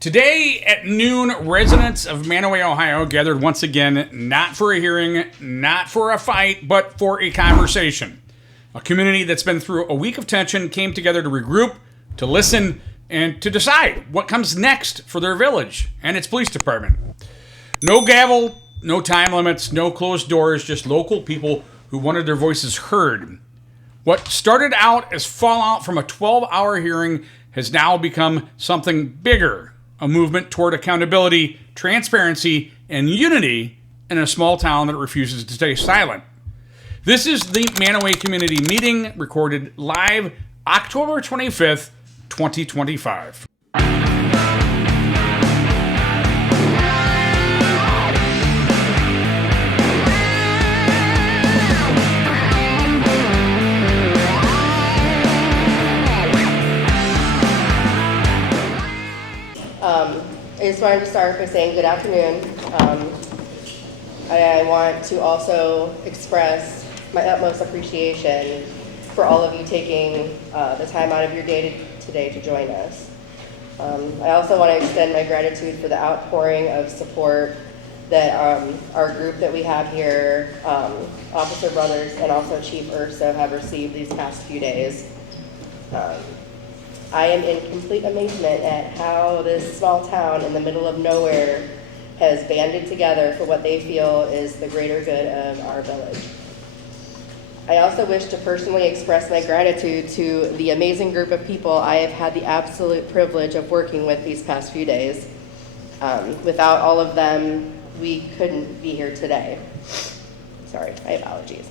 Today at noon, residents of Mantua, Ohio gathered once again, not for a hearing, not for a fight, but for a conversation. A community that's been through a week of tension came together to regroup, to listen, and to decide what comes next for their village and its police department. No gavel, no time limits, no closed doors, just local people who wanted their voices heard. What started out as fallout from a 12-hour hearing has now become something bigger. A movement toward accountability, transparency, and unity in a small town that refuses to stay silent. This is the Mantua Community Meeting, recorded live October 25th, 2025. I just wanted to start by saying good afternoon. I want to also express my utmost appreciation for all of you taking the time out of your day today to join us. I also want to extend my gratitude for the outpouring of support that our group that we have here, Officer Brothers and also Chief Urso, have received these past few days. I am in complete amazement at how this small town in the middle of nowhere has banded together for what they feel is the greater good of our village. I also wish to personally express my gratitude to the amazing group of people I have had the absolute privilege of working with these past few days. Without all of them, we couldn't be here today. Sorry, I have allergies.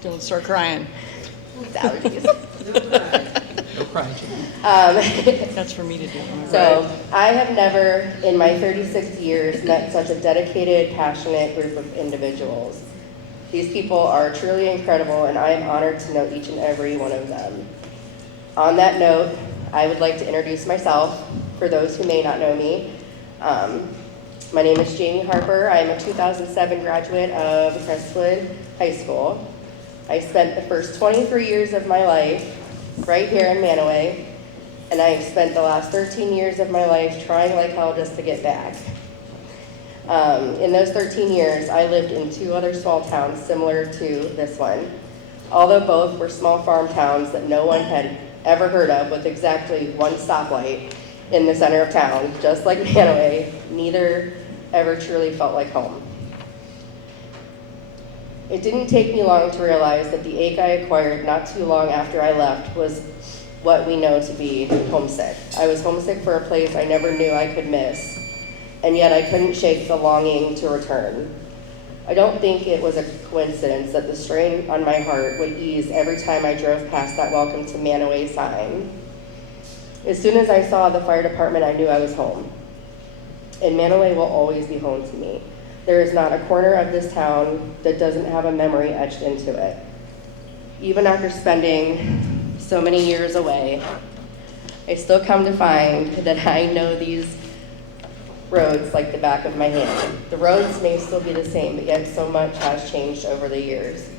Don't start crying. It's allergies. No crying. That's for me to do. So I have never, in my 36 years, met such a dedicated, passionate group of individuals. These people are truly incredible, and I am honored to know each and every one of them. On that note, I would like to introduce myself for those who may not know me. My name is Jamie Harper. I am a 2007 graduate of Crestwood High School. I spent the first 23 years of my life right here in Mantua, and I've spent the last 13 years of my life trying like hell just to get back. In those 13 years, I lived in two other small towns similar to this one. Although both were small farm towns that no one had ever heard of, with exactly one stoplight in the center of town, just like Mantua, neither ever truly felt like home. It didn't take me long to realize that the ache I acquired not too long after I left was what we know to be homesick. I was homesick for a place I never knew I could miss, and yet I couldn't shake the longing to return. I don't think it was a coincidence that the strain on my heart would ease every time I drove past that Welcome to Mantua sign. As soon as I saw the fire department, I knew I was home. And Mantua will always be home to me. There is not a corner of this town that doesn't have a memory etched into it. Even after spending so many years away, I still come to find that I know these roads like the back of my hand. The roads may still be the same, but yet so much has changed over the years.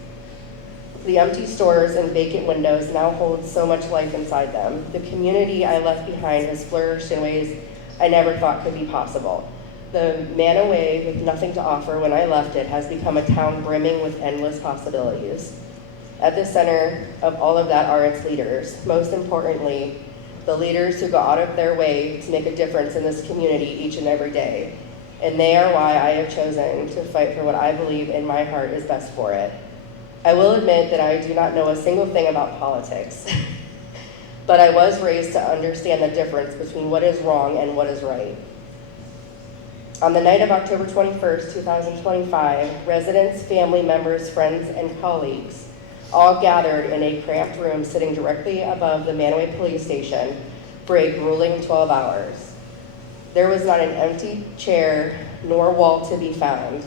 The empty stores and vacant windows now hold so much life inside them. The community I left behind has flourished in ways I never thought could be possible. The Mantua, with nothing to offer when I left it, has become a town brimming with endless possibilities. At the center of all of that are its leaders. Most importantly, the leaders who go out of their way to make a difference in this community each and every day. And they are why I have chosen to fight for what I believe in my heart is best for it. I will admit that I do not know a single thing about politics, but I was raised to understand the difference between what is wrong and what is right. On the night of October 21st, 2025, residents, family members, friends, and colleagues all gathered in a cramped room sitting directly above the Mantua Police Station for a grueling 12 hours. There was not an empty chair nor wall to be found.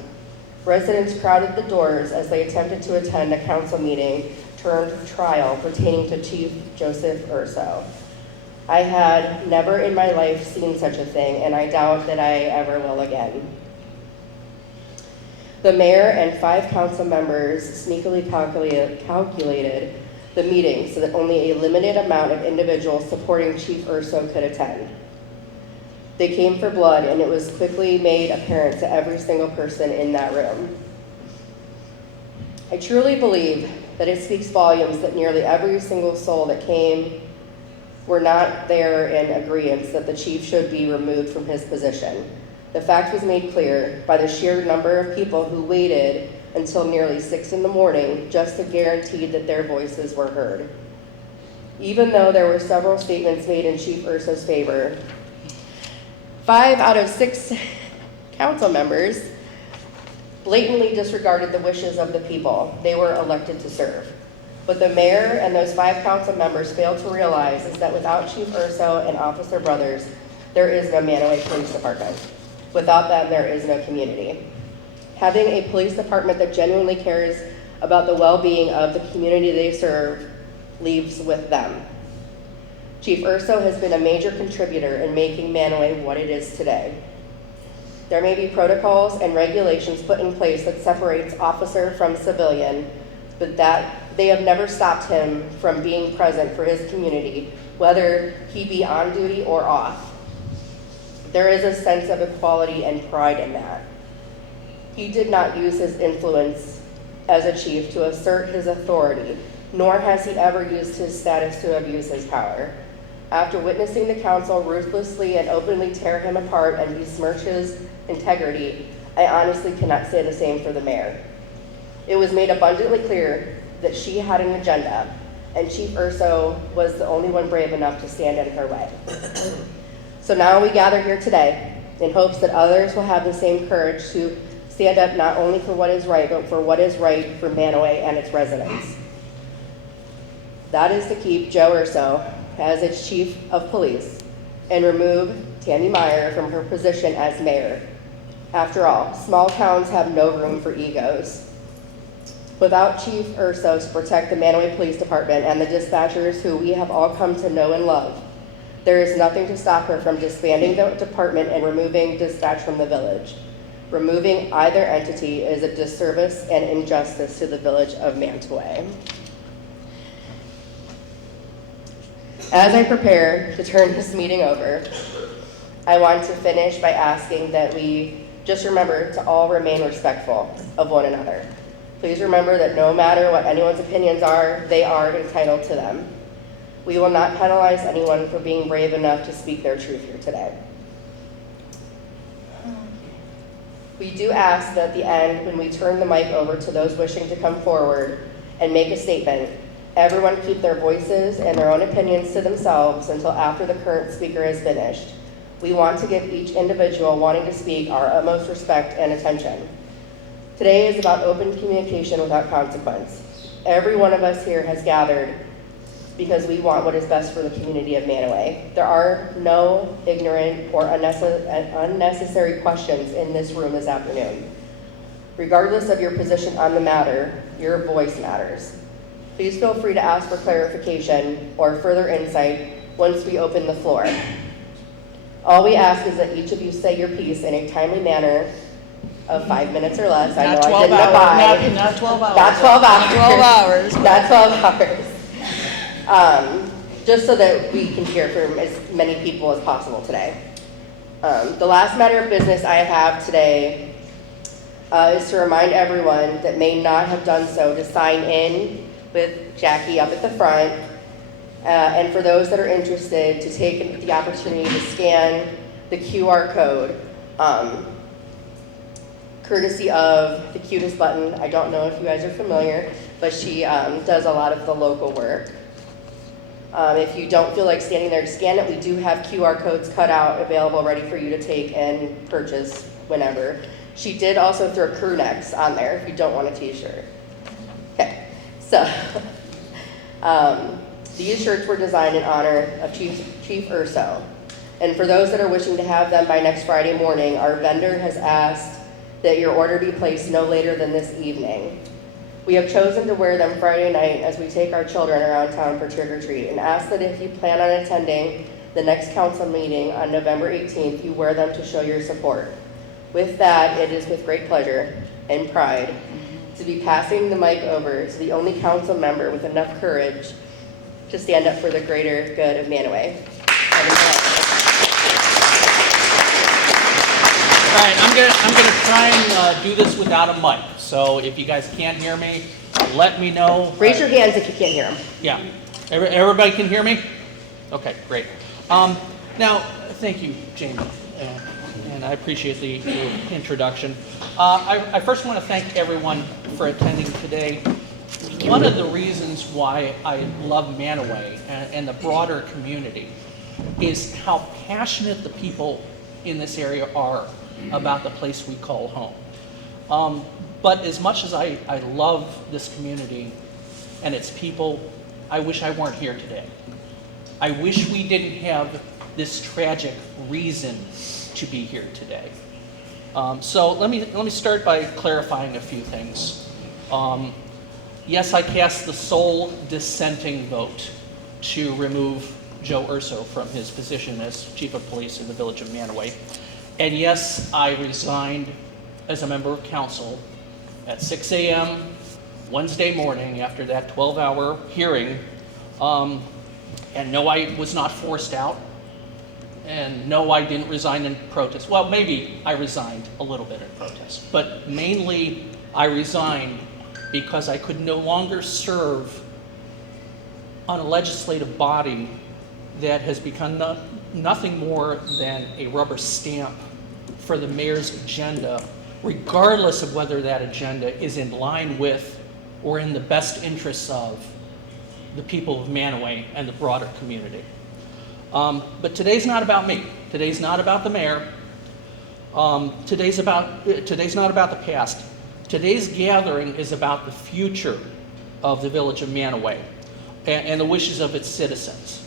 Residents crowded the doors as they attempted to attend a council meeting turned trial pertaining to Chief Joe Urso. I had never in my life seen such a thing, and I doubt that I ever will again. The mayor and 5 council members sneakily calculated the meeting so that only a limited amount of individuals supporting Chief Urso could attend. They came for blood, and it was quickly made apparent to every single person in that room. I truly believe that it speaks volumes that nearly every single soul that came were not there in agreement that the chief should be removed from his position. The fact was made clear by the sheer number of people who waited until nearly 6 in the morning just to guarantee that their voices were heard. Even though there were several statements made in Chief Urso's favor, 5 out of 6 council members blatantly disregarded the wishes of the people they were elected to serve. What the mayor and those 5 council members failed to realize is that without Chief Urso and Officer Brothers, there is no Mantua Police Department. Without them, there is no community. Having a police department that genuinely cares about the well-being of the community they serve leaves with them. Chief Urso has been a major contributor in making Mantua what it is today. There may be protocols and regulations put in place that separates officer from civilian, but that they have never stopped him from being present for his community, whether he be on duty or off. There is a sense of equality and pride in that. He did not use his influence as a chief to assert his authority, nor has he ever used his status to abuse his power. After witnessing the council ruthlessly and openly tear him apart and besmirch his integrity, I honestly cannot say the same for the mayor. It was made abundantly clear that she had an agenda, and Chief Urso was the only one brave enough to stand in her way. So now we gather here today in hopes that others will have the same courage to stand up not only for what is right, but for what is right for Mantua and its residents. That is to keep Joe Urso as its chief of police and remove Tammy Meyer from her position as mayor. After all, small towns have no room for egos. Without Chief Urso to protect the Mantua Police Department and the dispatchers who we have all come to know and love, there is nothing to stop her from disbanding the department and removing dispatch from the village. Removing either entity is a disservice and injustice to the village of Mantua. As I prepare to turn this meeting over, I want to finish by asking that we just remember to all remain respectful of one another. Please remember that no matter what anyone's opinions are, they are entitled to them. We will not penalize anyone for being brave enough to speak their truth here today. We do ask that at the end, when we turn the mic over to those wishing to come forward and make a statement, everyone keep their voices and their own opinions to themselves until after the current speaker is finished. We want to give each individual wanting to speak our utmost respect and attention. Today is about open communication without consequence. Every one of us here has gathered because we want what is best for the community of Mantua. There are no ignorant or unnecessary questions in this room this afternoon. Regardless of your position on the matter, your voice matters. Please feel free to ask for clarification or further insight once we open the floor. All we ask is that each of you say your piece in a timely manner of 5 minutes or less. I know I didn't abide. Not 12 hours. Not 12 hours. Not 12 hours. Not 12 hours. Just so that we can hear from as many people as possible today. The last matter of business I have today is to remind everyone that may not have done so to sign in with Jackie up at the front. And for those that are interested, to take the opportunity to scan the QR code, courtesy of the cutest button. I don't know if you guys are familiar, but she does a lot of the local work. If you don't feel like standing there to scan it, we do have QR codes cut out available ready for you to take and purchase whenever. She did also throw crew necks on there if you don't want a t-shirt. Okay, so these shirts were designed in honor of Chief Urso. And for those that are wishing to have them by next Friday morning, our vendor has asked that your order be placed no later than this evening. We have chosen to wear them Friday night as we take our children around town for trick-or-treat and ask that if you plan on attending the next council meeting on November 18th, you wear them to show your support. With that, it is with great pleasure and pride to be passing the mic over to the only council member with enough courage to stand up for the greater good of Mantua. All right, I'm gonna try and do this without a mic. So if you guys can't hear me, let me know. Raise your hands if you can't hear them. Yeah, everybody can hear me? Okay, great. Now, thank you, Jamie, and I appreciate the introduction. I first want to thank everyone for attending today. One of the reasons why I love Mantua and the broader community is how passionate the people in this area are about the place we call home. But as much as I love this community and its people, I wish I weren't here today. I wish we didn't have this tragic reason to be here today. So let me start by clarifying a few things. Yes, I cast the sole dissenting vote to remove Joe Urso from his position as Chief of Police in the Village of Mantua. And yes, I resigned as a member of council at 6 a.m. Wednesday morning after that 12-hour hearing. And no, I was not forced out. And no, I didn't resign in protest. Well, maybe I resigned a little bit in protest, but mainly I resigned because I could no longer serve on a legislative body that has become nothing more than a rubber stamp for the mayor's agenda, regardless of whether that agenda is in line with or in the best interests of the people of Mantua and the broader community. But today's not about me. Today's not about the mayor. Today's not about the past. Today's gathering is about the future of the Village of Mantua and the wishes of its citizens.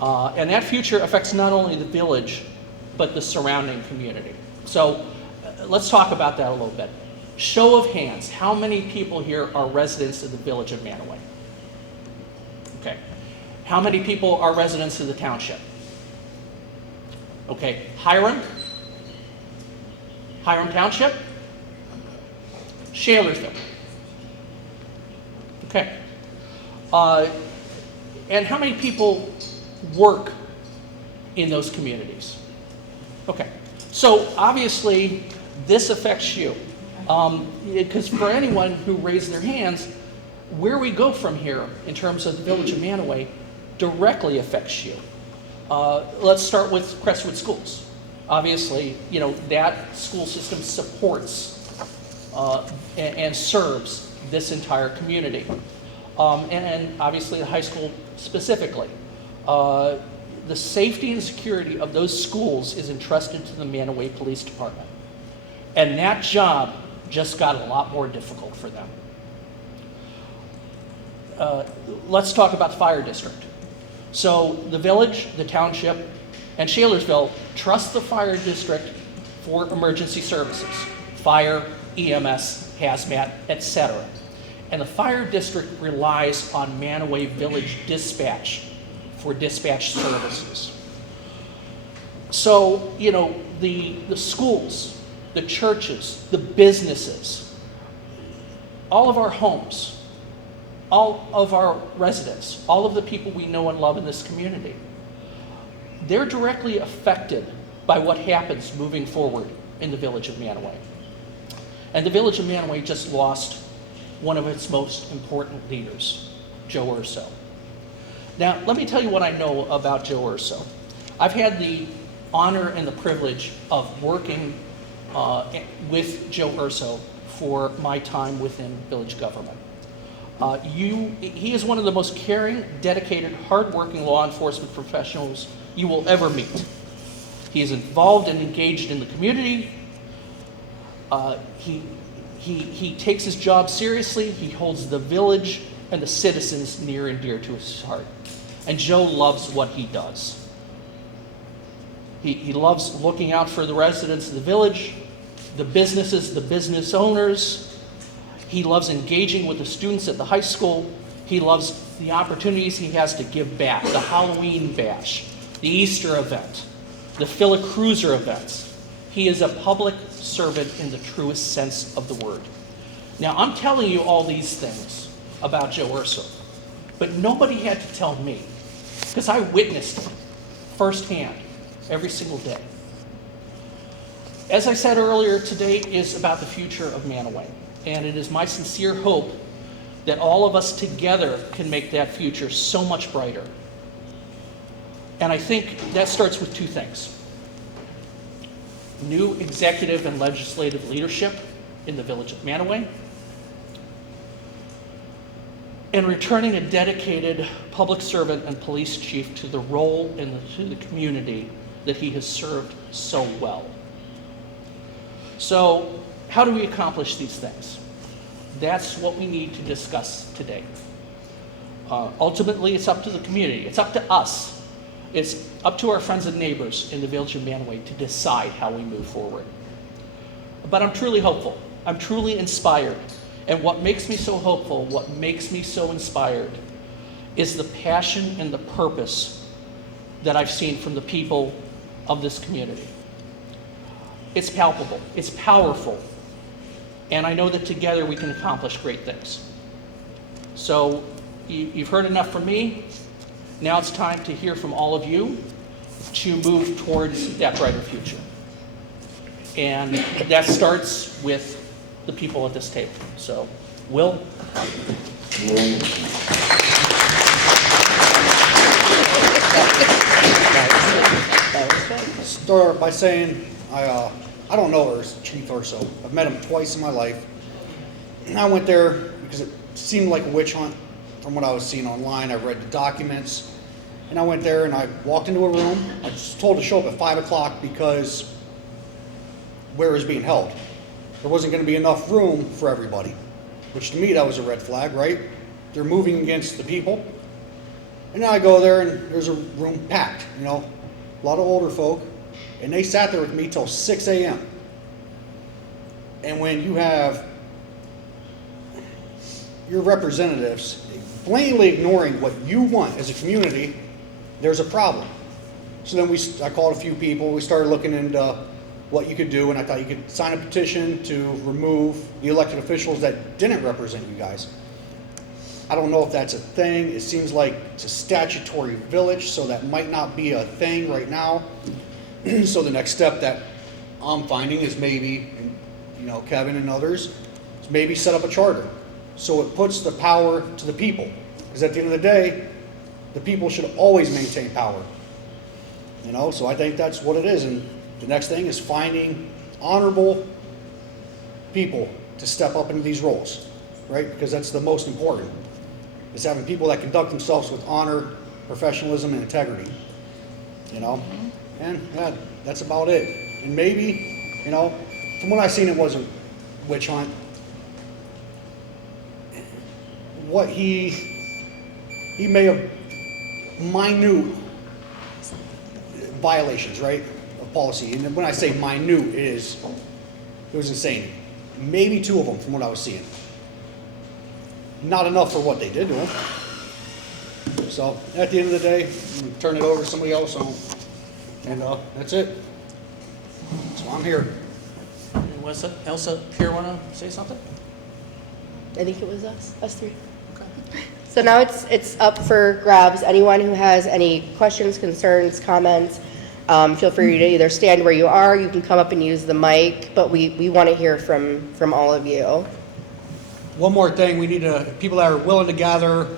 And that future affects not only the village, but the surrounding community. So let's talk about that a little bit. Show of hands, how many people here are residents of the Village of Mantua? Okay. How many people are residents of the township? Okay. Hiram? Hiram Township? Shalersville. Okay. And how many people work in those communities? Okay. So obviously this affects you. Because for anyone who raised their hands, where we go from here in terms of the Village of Mantua directly affects you. Let's start with Crestwood Schools. Obviously, you know, that school system supports and serves this entire community. And obviously the high school specifically. The safety and security of those schools is entrusted to the Mantua Police Department. And that job just got a lot more difficult for them. Let's talk about the fire district. So the village, the township, and Shalersville trust the fire district for emergency services, fire, EMS, hazmat, etc. And the fire district relies on Mantua Village Dispatch for dispatch services. So, you know, the schools, the churches, the businesses, all of our homes, all of our residents, all of the people we know and love in this community, they're directly affected by what happens moving forward in the Village of Mantua. And the Village of Mantua just lost one of its most important leaders, Joe Urso. Now, let me tell you what I know about Joe Urso. I've had the honor and the privilege of working with Joe Urso for my time within village government. He is one of the most caring, dedicated, hardworking law enforcement professionals you will ever meet. He is involved and engaged in the community. He takes his job seriously. He holds the village and the citizens near and dear to his heart. And Joe loves what he does. He loves looking out for the residents of the village, the businesses, the business owners. He loves engaging with the students at the high school. He loves the opportunities he has to give back, the Halloween bash, the Easter event, the Philocruiser events. He is a public servant in the truest sense of the word. Now, I'm telling you all these things about Joe Urso, but nobody had to tell me, because I witnessed it firsthand every single day. As I said earlier, today is about the future of Mantua, and it is my sincere hope that all of us together can make that future so much brighter. And I think that starts with two things: new executive and legislative leadership in the village of Mantua, and returning a dedicated public servant and police chief to the role and to the community that he has served so well. So, how do we accomplish these things? That's what we need to discuss today. Ultimately, it's up to the community. It's up to us. It's up to our friends and neighbors in the village of Mantua to decide how we move forward. But I'm truly hopeful. I'm truly inspired. And what makes me so hopeful, what makes me so inspired, is the passion and the purpose that I've seen from the people of this community. It's palpable. It's powerful. And I know that together we can accomplish great things. So you've heard enough from me. Now it's time to hear from all of you to move towards that brighter future. And that starts with the people at this table. So, Will? Start by saying I don't know Chief Urso. I've met him twice in my life. And I went there because it seemed like a witch hunt from what I was seeing online. I read the documents, and I went there and I walked into a room. I was told to show up at 5 o'clock because where it was being held, there wasn't going to be enough room for everybody, which to me that was a red flag, right? They're moving against the people. And now I go there and there's a room packed, a lot of older folk. And they sat there with me till 6 a.m. And when you have your representatives blatantly ignoring what you want as a community, there's a problem. So then I called a few people. We started looking into what you could do, and I thought you could sign a petition to remove the elected officials that didn't represent you guys. I don't know if that's a thing. It seems like it's a statutory village, so that might not be a thing right now. So the next step that I'm finding is maybe, Kevin and others, is maybe set up a charter. So it puts the power to the people. Because at the end of the day, the people should always maintain power. So I think that's what it is. And the next thing is finding honorable people to step up into these roles, right? Because that's the most important, is having people that conduct themselves with honor, professionalism, and integrity, And yeah, that's about it. And maybe, from what I've seen, it was a witch hunt. What he may have minute violations, right, of policy. And when I say minute, it was insane. Maybe 2 of them from what I was seeing. Not enough for what they did to him. So at the end of the day, we turn it over to somebody else. And that's it. So I'm here. Anyone else up here want to say something? I think it was us 3. Okay. So now it's up for grabs. Anyone who has any questions, concerns, comments, feel free to either stand where you are. You can come up and use the mic, but we want to hear from all of you. One more thing, we need people that are willing to gather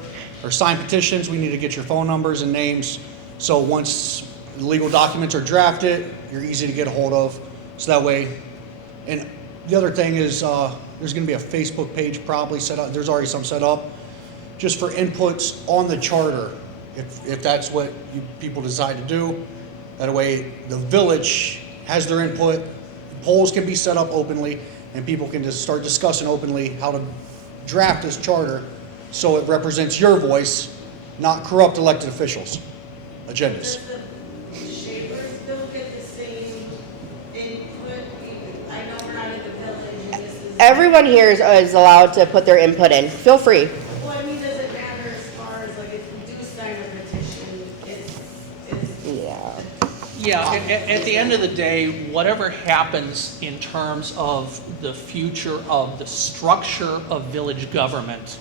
or sign petitions, we need to get your phone numbers and names. So once the legal documents are drafted, you're easy to get a hold of. So that way, and the other thing is there's going to be a Facebook page probably set up. There's already some set up just for inputs on the charter, if that's what people decide to do. That way, the village has their input. Polls can be set up openly, and people can just start discussing openly how to draft this charter so it represents your voice, not corrupt elected officials' agendas. Does the Shapers still get the same input? I know we're not in the village, and this is... Everyone here is allowed to put their input in. Feel free. Well, I mean, does it matter as far as, like, if we do sign a petition, Yeah. Yeah, at the end of the day, whatever happens in terms of the future of the structure of village government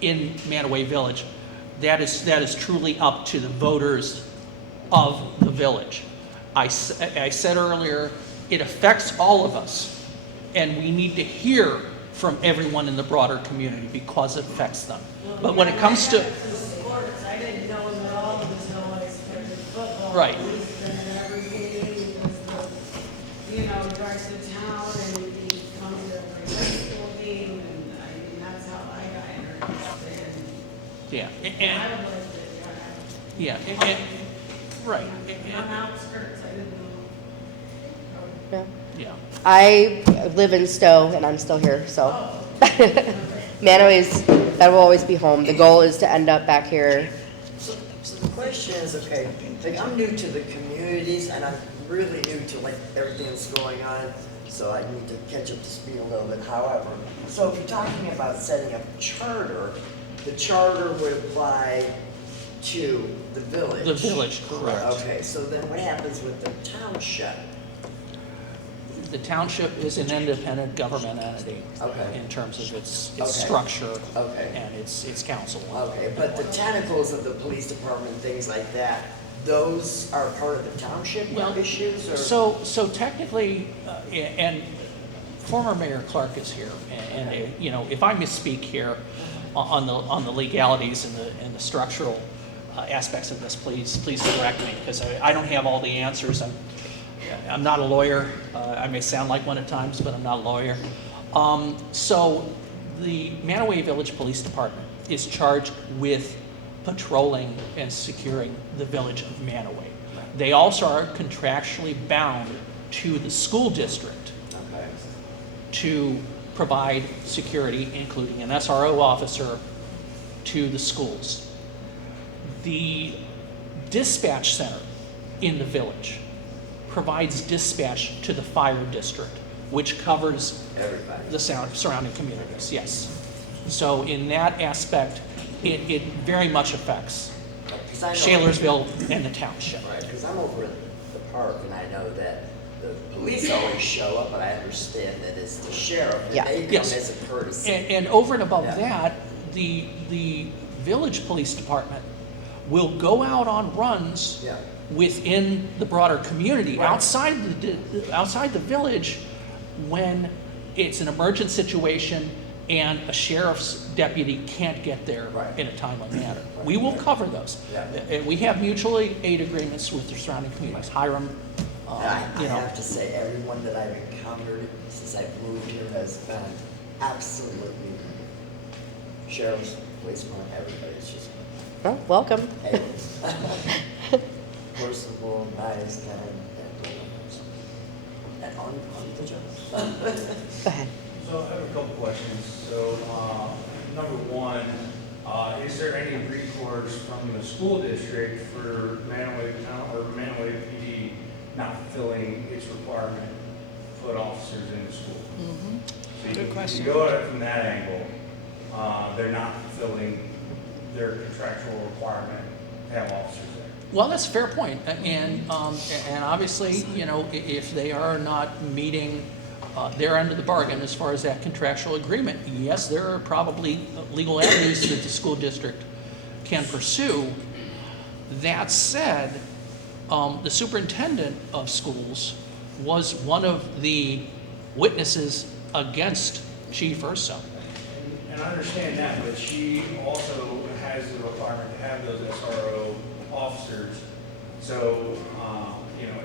in Mantua Village, that is truly up to the voters of the village. I said earlier It affects all of us, and we need to hear from everyone in the broader community because it affects them. But when it comes to, Sports, I didn't know them at all until I started football. Right. And every game was the, you know, drives to town and he comes to every high school game and I mean, that's how I got interested. yeah, I and, would like to, yeah, right, on outskirts, I didn't know. Yeah. yeah. I live in Stowe, and I'm still here, so. Manaway's, that will always be home. The goal is to end up back here. So the question is, okay, like I'm new to the communities and I'm really new to like everything that's going on, so I need to catch up to speed a little bit. However, so if you're talking about setting up a charter, the charter would apply to the village. The village, correct. Okay, so then what happens with the township? The township is an independent government entity Okay. in terms of its Okay. structure Okay. and its council. Okay, but the tentacles of the police department, things like that, those are part of the township Well, issues or? So technically, and former Mayor Clark is here, and you know, if I misspeak here on the legalities and the structural aspects of this, please correct me, because I don't have all the answers. I'm not a lawyer. I may sound like one at times, but I'm not a lawyer. So the Manaway Village Police Department is charged with patrolling and securing the village of Manaway. They also are contractually bound to the school district Okay. to provide security, including an SRO officer, to the schools. The dispatch center in the village provides dispatch to the fire district, which covers Everybody. the surrounding communities, yes. So in that aspect, it very much affects 'Cause I know- Shalersville and the township. Right, because I'm over at the park and I know that the police always show up, but I understand that it's the sheriff and Yeah. they come Yes. as a courtesy. And over and above Yeah. that, the village police department will go out on runs Yeah. within the broader community, Right. outside the village, when it's an emergent situation and a sheriff's deputy can't get there Right. in a timely manner. Right. We will cover those. Yeah. We have mutual aid agreements with the surrounding communities, Hiram, And I you know. have to say, everyone that I've encountered since I've moved here has been absolutely sheriff's, policeman, everybody's just, Well, welcome. hey, personable, nice, kind, and on the job. Go ahead. So I have a couple questions. So, number one, is there any recourse from the school district for Manaway PD not fulfilling its requirement to put officers in the school? So you Good can question. go at it from that angle. They're not fulfilling their contractual requirement to have officers there. Well, that's a fair point. And obviously, you know, if they are not meeting their end of the bargain as far as that contractual agreement, yes, there are probably legal avenues that the school district can pursue. That said, the superintendent of schools was one of the witnesses against Chief Urso. And I understand that, but she also has the requirement to have those SRO officers. So, you know,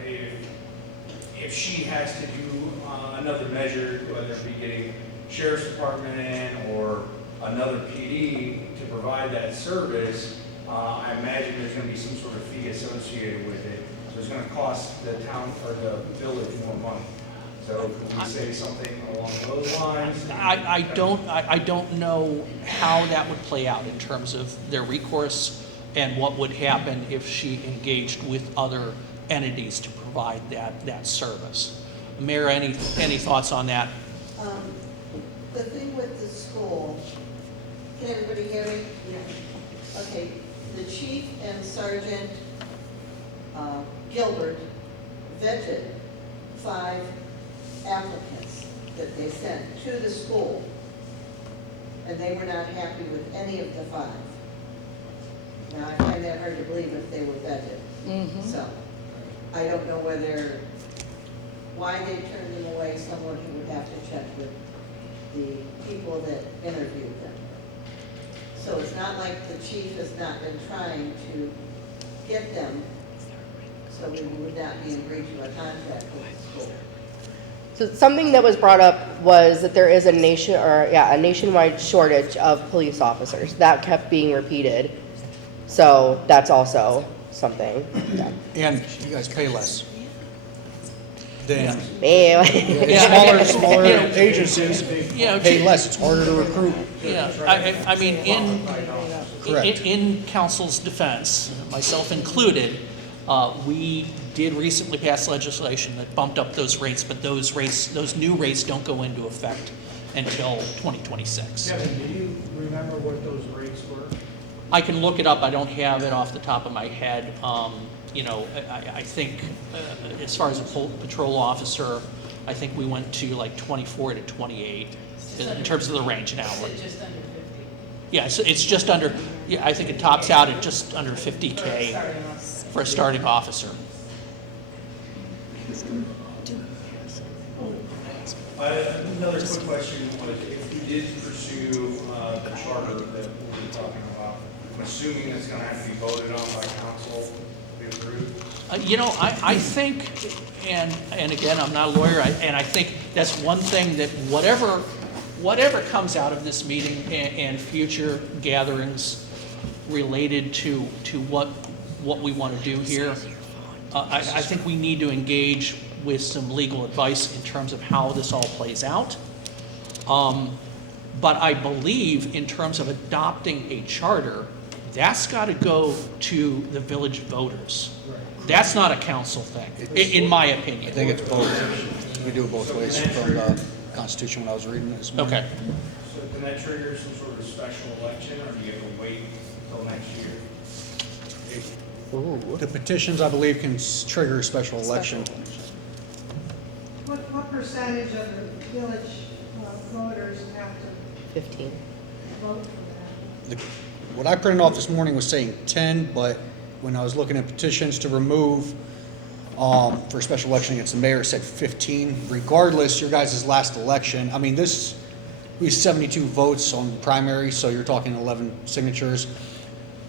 if she has to do another measure, whether it be getting sheriff's department in or another PD to provide that service, I imagine there's going to be some sort of fee associated with it. So it's going to cost the town or the village more money. So can we say something along those lines? I don't know how that would play out in terms of their recourse and what would happen if she engaged with other entities to provide that service. Mayor, any thoughts on that? The thing with the school, can everybody hear me? Yeah. Okay, the chief and Sergeant Gilbert vetted 5 applicants that they sent to the school, and they were not happy with any of the 5. Now, I find that hard to believe if they were vetted. So, I don't know why they turned them away, someone who would have to check with the people that interviewed them. So it's not like the chief has not been trying to get them, so we would not be in breach of a contract with the school. So something that was brought up was that there is a nationwide shortage of police officers. That kept being repeated. So that's also something. Yeah. And you guys pay less than Anyway. smaller agencies Yeah, pay less. It's harder to recruit. Yeah, I mean, Correct. in council's defense, myself included, we did recently pass legislation that bumped up those rates, but those new rates don't go into effect until 2026. Kevin, do you remember what those rates were? I can look it up. I don't have it off the top of my head. You know, I think as far as a patrol officer, I think we went to like 24 to 28 in terms of the range an hour. Just under 50. Yeah, so it's just under, yeah, I think it tops out at just under 50K for a starting officer. Another quick question was, if you did pursue the charter that we were talking about, I'm assuming it's going to have to be voted on by council, be approved? You know, I think, and again, I'm not a lawyer, and I think that's one thing that whatever comes out of this meeting and future gatherings related to what we want to do here, I think we need to engage with some legal advice in terms of how this all plays out. But I believe in terms of adopting a charter, that's got to go to the village voters. That's not a council thing, in my opinion. I think it's both. We do it both ways from the Constitution when I was reading this morning. Okay. So can that trigger some sort of special election, or do you have to wait until next year? The petitions, I believe, can trigger a special election. What percentage of the village voters have to 15. vote for that? What I printed off this morning was saying 10, but when I was looking at petitions to remove for a special election against the mayor, it said 15. Regardless, your guys' last election, I mean, we have 72 votes on the primary, so you're talking 11 signatures.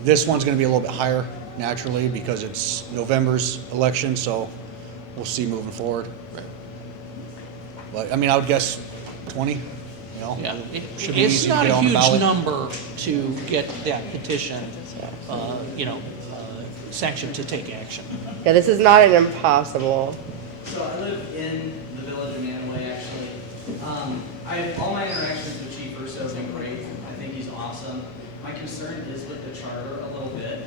This one's going to be a little bit higher, naturally, because it's November's election, so we'll see moving forward. But, I mean, I would guess 20, you know? Yeah, Should be it's easy to not get a on the huge ballot. number to get that petition, sanctioned to take action. Yeah, this is not an impossible. So I live in the village of Mantua, actually. All my interactions with Chief Urso have been great. I think he's awesome. My concern is with the charter a little bit.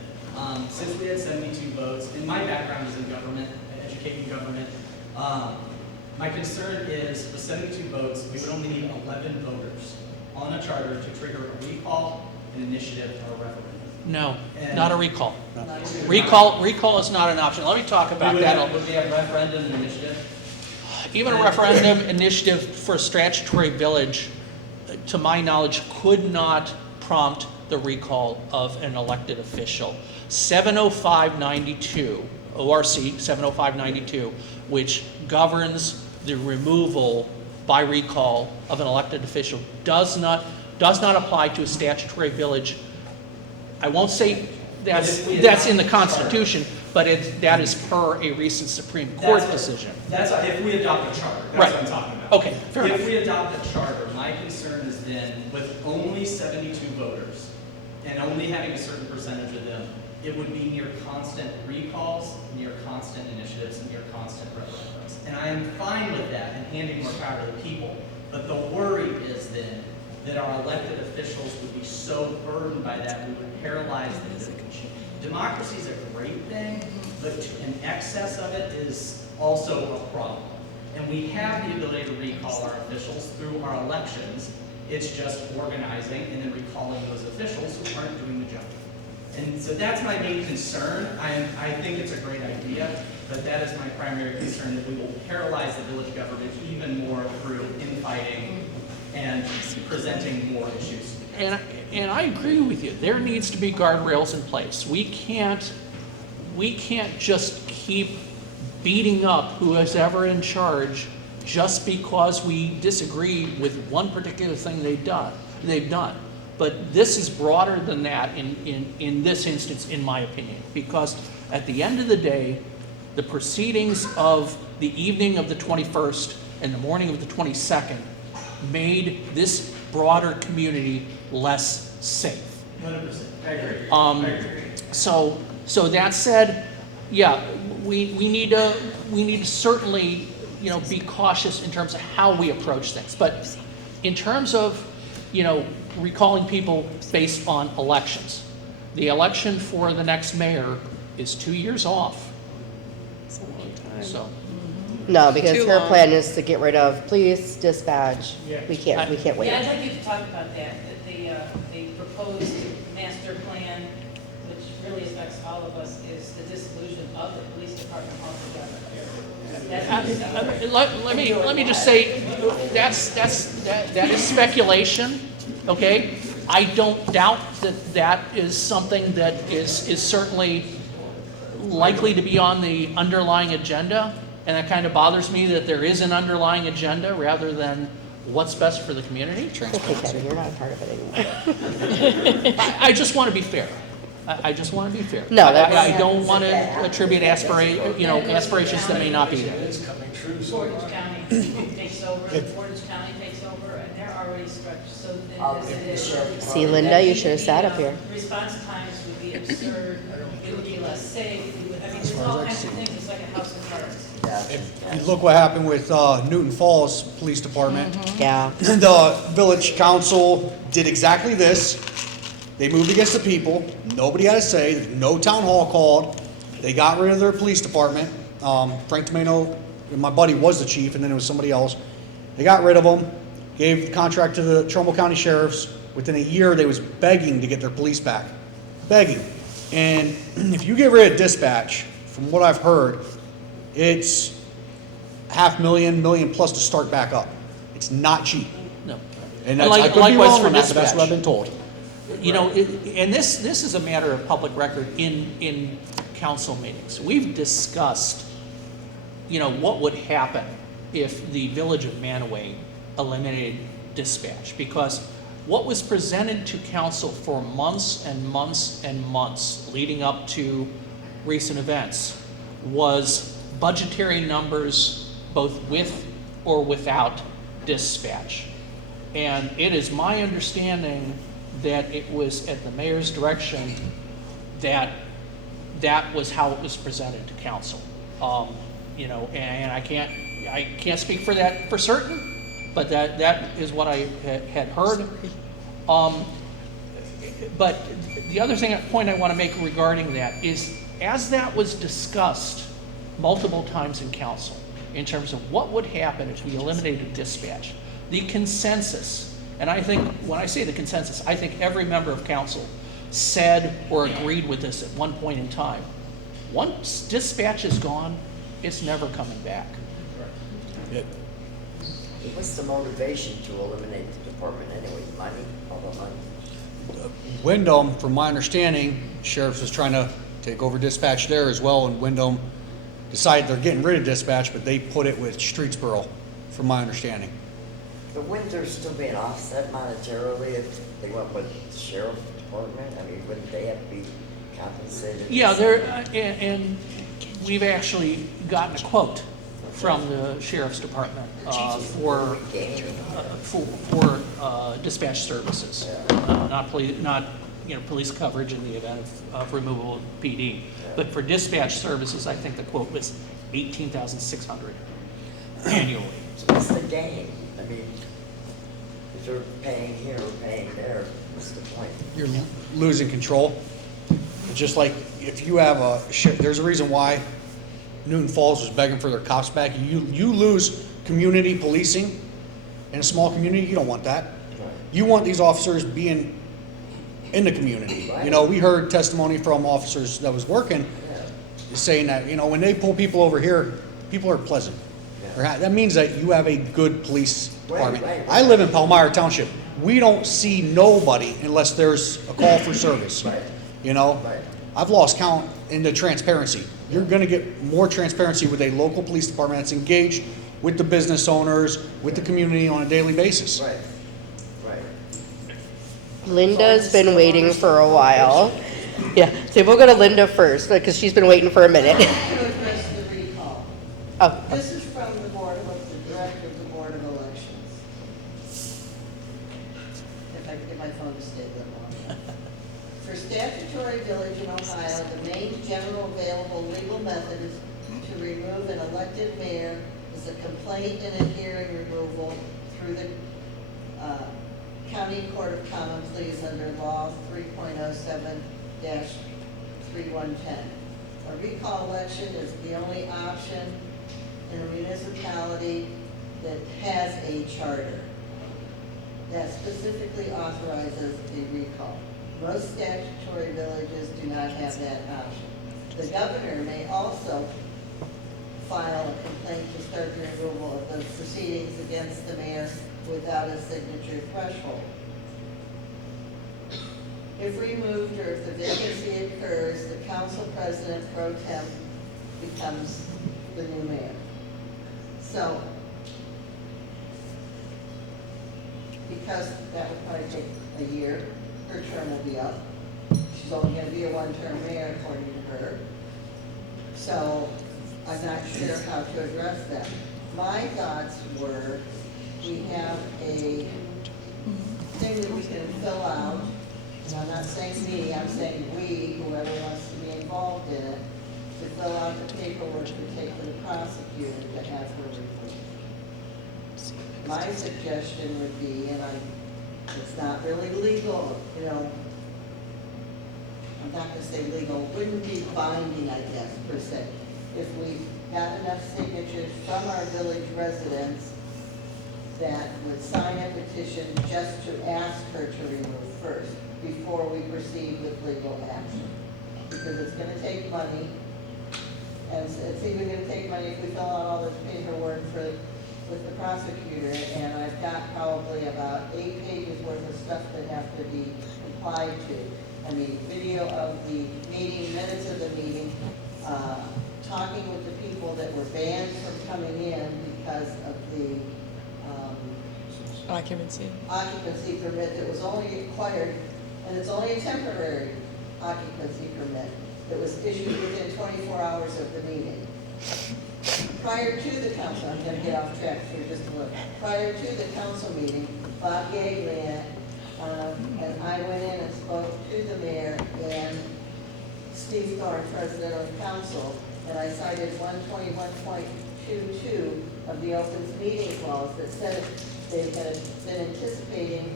Since we had 72 votes, and my background is in government, educating government, my concern is with 72 votes, we would only need 11 voters on a charter to trigger a recall, an initiative, or a referendum. No, And- not a recall. Not- Recall is not an option. Let me talk about that. Would we have referendum and initiative? Even a referendum initiative for a statutory village, to my knowledge, could not prompt the recall of an elected official. 70592, ORC 70592, which governs the removal by recall of an elected official, does not apply to a statutory village. I won't say that's in the Constitution, but that is per a recent Supreme Court decision. That's if we adopt a charter. That's Right. what I'm talking about. Okay, fair If enough. we adopt a charter, my concern is then with only 72 voters and only having a certain percentage of them, it would be near constant recalls, near constant initiatives, and near constant referendums. And I am fine with that and handing more power to the people. But the worry is then that our elected officials would be so burdened by that, we would paralyze the village. Democracy is a great thing, but an excess of it is also a problem. And we have the ability to recall our officials through our elections. It's just organizing and then recalling those officials who aren't doing the job. And so that's my main concern. I think it's a great idea, but that is my primary concern, that we will paralyze the village government even more through infighting and presenting more issues. And I agree with you. There needs to be guardrails in place. We can't just keep beating up who is ever in charge just because we disagree with one particular thing they've done. But this is broader than that in this instance, in my opinion, because at the end of the day, the proceedings of the evening of the 21st and the morning of the 22nd made this broader community less safe. 100%. I agree. Um, I agree. So that said, yeah, we need to certainly, be cautious in terms of how we approach things. But in terms of, recalling people based on elections, the election for the next mayor is 2 years off. It's a long time. So No, because Too her long. plan is to get rid of police dispatch. We can't wait. Yeah, I'd like you to talk about that, the proposed master plan, which really affects all of us, is the dissolution of the police department altogether. let me just say, that is speculation, okay? I don't doubt that is something that is certainly likely to be on the underlying agenda, and it kind of bothers me that there is an underlying agenda rather than what's best for the community. Okay, Kevin, you're not a part of it anymore. I just want to be fair. I just want to be fair. No, I don't want to attribute aspirations that may not be there. Portage County takes over, Portage County takes over, and they're already stretched so thin as it is. See, Linda, you should have sat up here. Response times would be absurd, it would be less safe, there's all kinds of things, it's like a house of cards. If you look what happened with Newton Falls Police Department. Yeah. The village council did exactly this. They moved against the people. Nobody had a say. No town hall called. They got rid of their police department. Frank Tomeno, my buddy, was the chief, and then it was somebody else. They got rid of them, gave the contract to the Trumbull County Sheriffs. Within a year, they was begging to get their police back. Begging. And if you get rid of dispatch, from what I've heard, it's $500,000, million plus to start back up. It's not cheap. No. And that's, I could be Likewise wrong for on that, but that's what I've dispatch. been told. And this is a matter of public record in council meetings. We've discussed, what would happen if the village of Manaway eliminated dispatch, because what was presented to council for months and months and months leading up to recent events was budgetary numbers both with or without dispatch. And it is my understanding that it was at the mayor's direction that was how it was presented to council. And I can't speak for that for certain, but that is what I had heard. But the other point I want to make regarding that is, as that was discussed multiple times in council, in terms of what would happen if we eliminated dispatch, the consensus, and I think when I say the consensus, I think every member of council said or agreed with this at one point in time. Once dispatch is gone, it's never coming back. What's the motivation to eliminate the department anyway? Money, all the money? Wyndham, from my understanding, sheriffs was trying to take over dispatch there as well, and Wyndham decided they're getting rid of dispatch, but they put it with Streetsboro, from my understanding. The winter's still being offset monetarily if they went with the sheriff department? I mean, wouldn't they have to be compensated? Yeah, and we've actually gotten a quote from the sheriff's department for dispatch services, not police coverage in the event of removal of PD, but for dispatch services, I think the quote was $18,600 annually. So what's the gain? I mean, if they're paying here or paying there, what's the point? You're losing control. It's just like if you have there's a reason why Newton Falls was begging for their cops back. You lose community policing in a small community. You don't want that. Right. You want these officers being in the community. Right. We heard testimony from officers that was working saying that, when they pull people over here, people are pleasant. Yeah. That means that you have a good police department. Right. I live in Palmyra Township. We don't see nobody unless there's a call for service. Right. Right. I've lost count in the transparency. you're gonna get more transparency with a local police department that's engaged with the business owners, with the community on a daily basis. Right, right. Linda's been waiting for a while. Yeah, so we'll go to Linda first, because she's been waiting for a minute. To address the recall. Oh, This is from the board, of the director of the Board of Elections. If I can get my phone to stay lit long. For statutory village in Ohio, the main general available legal method is to remove an elected mayor is a complaint and a hearing removal through the County Court of Common Pleas under Law 3.07-3110. A recall election is the only option in a municipality that has a charter that specifically authorizes a recall. Most statutory villages do not have that option. The governor may also file a complaint to start the removal of those proceedings against the mayor without a signature threshold. If removed or if the vacancy occurs, the council president pro tem becomes the new mayor. So, because that would probably take a year, her term will be up. She's only going to be a one-term mayor according to her. So, I'm not sure how to address that. My thoughts were, we have a thing that we can fill out, and I'm not saying me, I'm saying we, whoever wants to be involved in it, to fill out the paperwork to take to the prosecutor to have her removed. My suggestion would be, and it's not really legal, you know, I'm not gonna say legal, wouldn't be binding, I guess, per se. If we got enough signatures from our village residents that would sign a petition just to ask her to remove first, before we proceed with legal action. Because it's gonna take money, and it's even gonna take money if we fill out all this paperwork with the prosecutor, and I've got probably about 8 pages worth of stuff that have to be complied to. I mean, video of the meeting, minutes of the meeting, talking with the people that were banned from coming in because of the Occupancy. occupancy permit that was only acquired, and it's only a temporary occupancy permit that was issued within 24 hours of the meeting. Prior to the council, I'm going to get off track here just a little. Prior to the council meeting, Bob Gaglian and I went in and spoke to the mayor and Steve Thorne, president of council, and I cited 121.22 of the open meeting clause that said they had been anticipating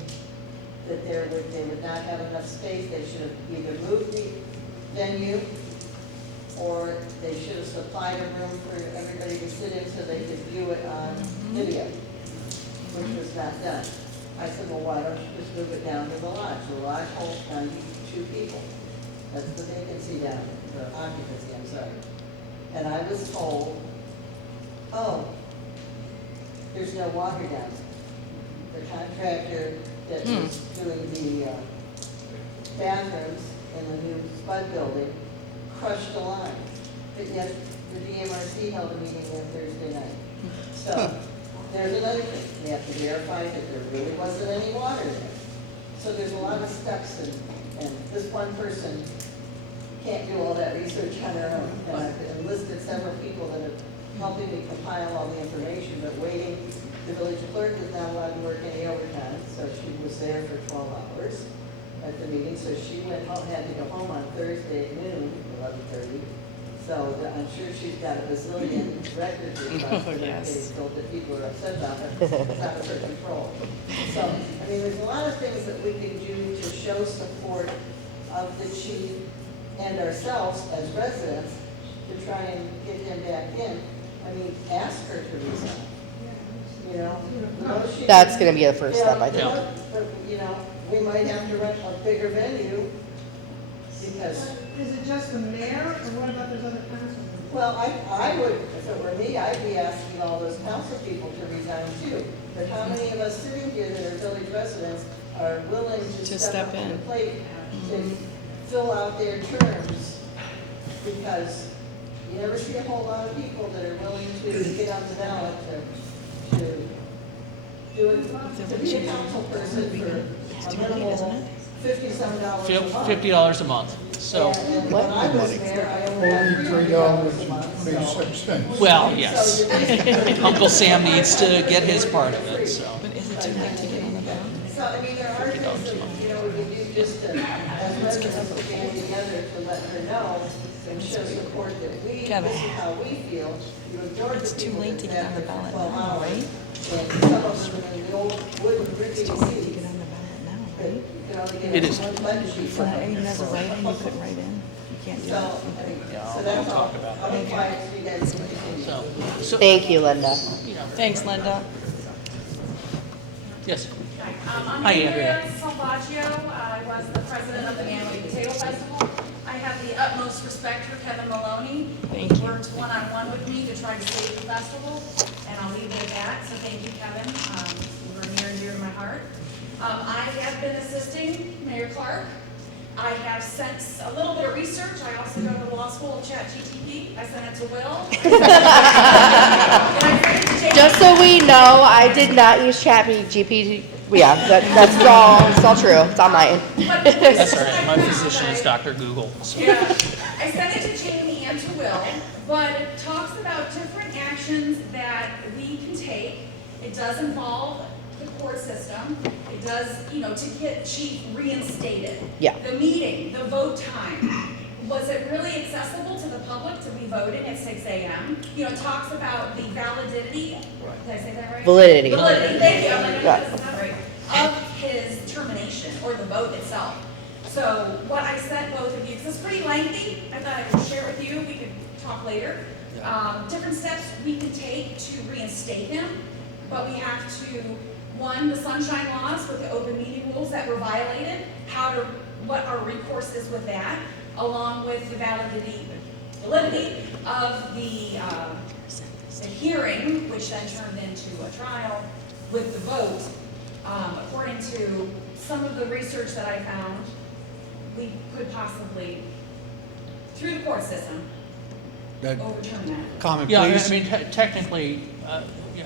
that they would not have enough space. They should have either moved the venue or they should have supplied a room for everybody to sit in so they could view it on video, which was not done. I said, well, why don't you just move it down to the lodge? The lodge holds 92 people. That's the vacancy down, the occupancy, I'm sorry. And I was told, oh, there's no water down there. The contractor that was doing the bathrooms in the new Spud building crushed the line. But yet, the DMRC held a meeting there Thursday night. So, there's another thing. They have to verify that there really wasn't any water there. So there's a lot of steps, and this one person can't do all that research on their own. And I've enlisted several people that are helping me compile all the information, but waiting. The village clerk is not allowed to work any overtime, so she was there for 12 hours at the meeting. So she went home, had to go home on Thursday at noon, 11:30. So I'm sure she's got a bazillion records requests that are getting told that people are upset about, but it's out of her control. So, I mean, there's a lot of things that we can do to show support of the chief and ourselves as residents to try and get him back in. I mean, ask her to resign. You know? That's going to be the first step, I think. But, you know, we might have to rent a bigger venue because. Is it just the mayor, or what about those other councilmen? Well, I would, if it were me, I'd be asking all those council people to resign too. But how many of us sitting here that are village residents are willing to step up to the plate to fill out their terms? Because You never see a whole lot of people that are willing to get on the ballot to do it, to be a council person for a minimal $57 a month. $50 a month, so, And when I was mayor, I only got $300 a month, so. $3.36. well, yes. Uncle Sam needs to get his part of it, so. But is it too late to get on the ballot? So, I mean, there are things that, you know, we can do just to, as residents of getting together to let her know and show support that we, this Kevin. is how we feel. You ignore the It's too people late that to get on the sat there ballot for 12 now, hours. right? And some of them in the old wooden rickety Too late to seats. get on the ballot now, that right? you can only It get is. one budget sheet So from. that even as a write-in, you couldn't write in? You can't do So, that? I mean, Yeah, so I'll that's all. talk about I'll be quiet so you guys can continue. So, Thank you, Linda. Thanks, Linda. yes. I'm Hi, Andrea Andrea. Salvaggio. I was the president of the Mantua Potato Festival. I have the utmost respect for Kevin Maloney. Thank you. He worked one-on-one with me to try to save the festival, and I'll leave it at that. So thank you, Kevin. You were near and dear to my heart. I have been assisting Mayor Clark. I have sent a little bit of research. I also go to the law school of ChatGPT. I sent it to Will. And I sent it to Jamie. Just so we know, I did not use ChatGPT. Yeah, it's all true. It's on mine. That's all right, my physician is Dr. Google, so. Yeah, I sent it to Jamie and to Will, but it talks about different actions that we can take. It does involve the court system. It does, to get Chief reinstated. Yeah. The meeting, the vote time. Was it really accessible to the public to be voting at 6 a.m.? It talks about the validity, did I say that right? Validity. Validity, thank you, I'm like, Yeah. that's not right, of his termination, or the vote itself. So what I sent both of you, because it's pretty lengthy, I thought I would share it with you, we could talk later. Different steps we can take to reinstate him, but we have to, one, the sunshine laws with the open meeting rules that were violated, what our recourse is with that, along with the validity of the hearing, which then turned into a trial with the vote. According to some of the research that I found, we could possibly, through the court system, That overturn that. comment, Yeah, I please. mean, technically,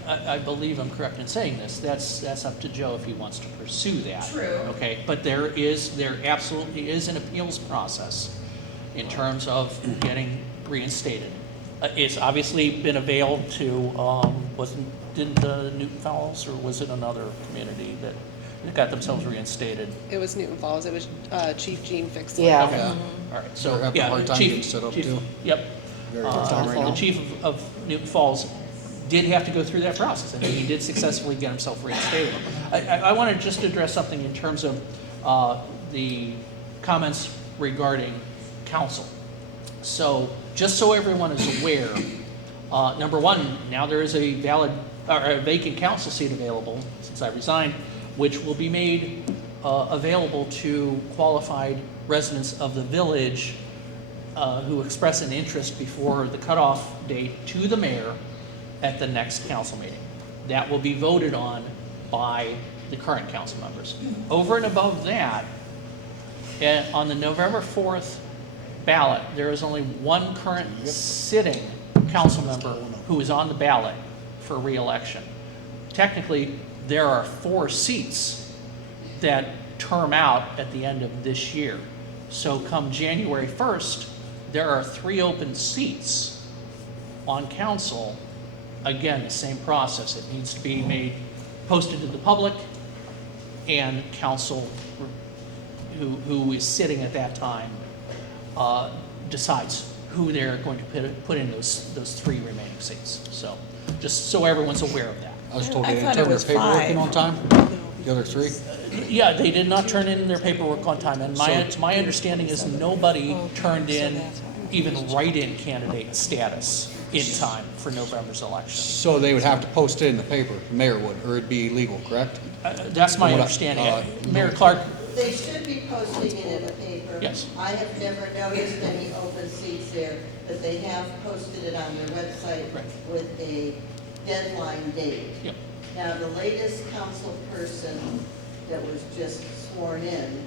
I believe I'm correct in saying this, that's up to Joe if he wants to pursue that. True. Okay, but there absolutely is an appeals process in terms of getting reinstated. It's obviously been availed to, didn't Newton Falls, or was it another community that got themselves reinstated? It was Newton Falls. It was Chief Gene fixed it. Yeah. Okay, all right, so, They're having a yeah, hard time Chief- getting set up, Chief- too. Yep. Very hard time right The now. chief of Newton Falls did have to go through that process, and he did successfully get himself reinstated. I want to just address something in terms of the comments regarding council. So, just so everyone is aware, number one, now there is a vacant council seat available, since I resigned, which will be made available to qualified residents of the village who express an interest before the cutoff date to the mayor at the next council meeting. That will be voted on by the current council members. Over and above that, on the November 4th ballot, there is only one current sitting council member who is on the ballot for re-election. Technically, there are 4 seats that term out at the end of this year. So come January 1st, there are 3 open seats on council. Again, the same process. It needs to be posted to the public, and council who is sitting at that time decides who they're going to put in those 3 remaining seats. So, just so everyone's aware of that. I was told I they thought didn't turn it their was paperwork in 5. on time, the other 3. Yeah, they did not turn in their paperwork on time, and my understanding is nobody turned in even write-in candidate status in time for November's election. So they would have to post it in the paper, the mayor would, or it'd be illegal, correct? That's my From what I- understanding. Mayor Clark, They should be posting it in the paper. Yes. I have never noticed any open seats there, but they have posted it on their website Right. with a deadline date. Yep. Now, the latest council person that was just sworn in,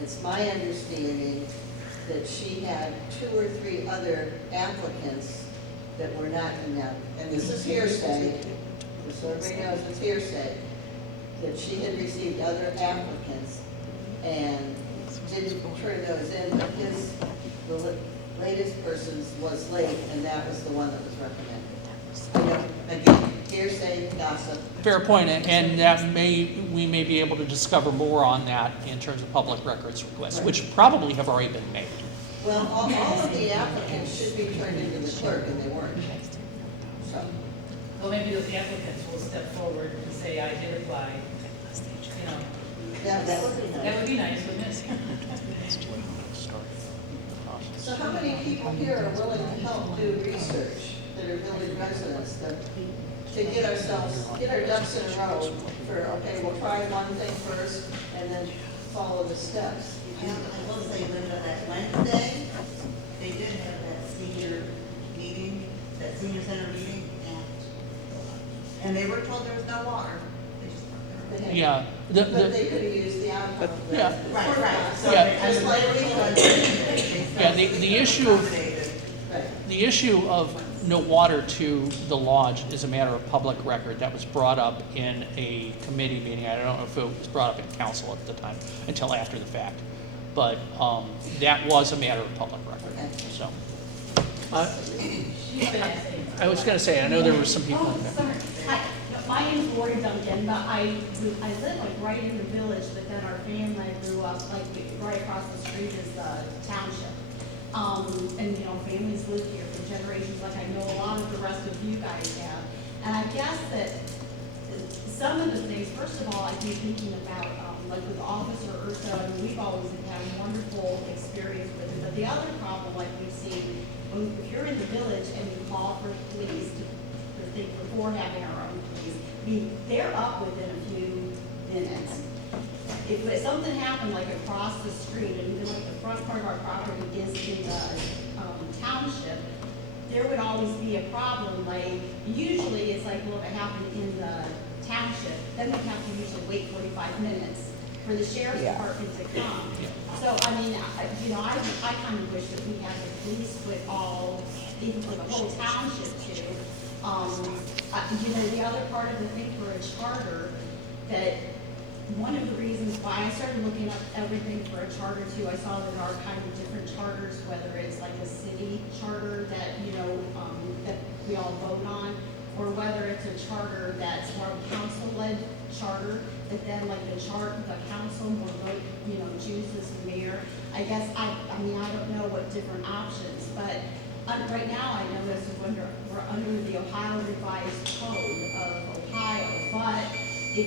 it's my understanding that she had 2 or 3 other applicants that were not in that, and this is hearsay, just so everybody knows it's hearsay, that she had received other applicants and didn't turn those in, but the latest person's was late, and that was the one that was recommended. I know, again, hearsay, gossip. Fair point, and that we may be able to discover more on that in terms of public records requests, which probably have already been made. Well, all of the applicants should be turned into the clerk, and they weren't. So, Well, maybe those applicants will step forward and say, I did apply, you know. that would be That nice. would be nice, wouldn't it? So how many people here are willing to help do research that are village residents to get our ducks in a row for, okay, we'll try one thing first and then follow the steps? Yeah, I will say, Linda, that Wednesday, they did have that senior meeting, that senior center meeting, and they were told there was no water. They just weren't there. Yeah. But they could have used the outcome of Yeah. that. Right. So Yeah. just like Yeah, the issue of no water to the lodge is a matter of public record. That was brought up in a committee meeting. I don't know if it was brought up in council at the time, until after the fact. But that was a matter of public record, so. I was gonna say, I know there were some people in there. Sorry. Hi, my name's Lori Duncan, but I live like right in the village, but then our family grew up like right across the street is the township. And you know, families lived here for generations, like I know a lot of the rest of you guys have. And I guess that some of the things, first of all, I'd be thinking about, like with Officer Urso, I mean, we've always had a wonderful experience with it. But the other problem, like we've seen, if you're in the village and you call for police to think before having our own police, I mean, they're up within a few minutes. If something happened like across the street, and even like the front part of our property is in the township, there would always be a problem. Like usually it's like, well, if it happened in the township, then we have to usually wait 45 minutes for the sheriff's department to come. So I mean, I kind of wish that we had the police with all, even for the whole township too. The other part of the thing for a charter, that one of the reasons why I started looking up everything for a charter too, I saw that there are kind of different charters, whether it's like a city charter that, that we all vote on, or whether it's a charter that's more of a council-led charter, that then like the council will vote, chooses the mayor. I guess, I don't know what different options, but right now I notice we're under the Ohio Revised Code of Ohio, but the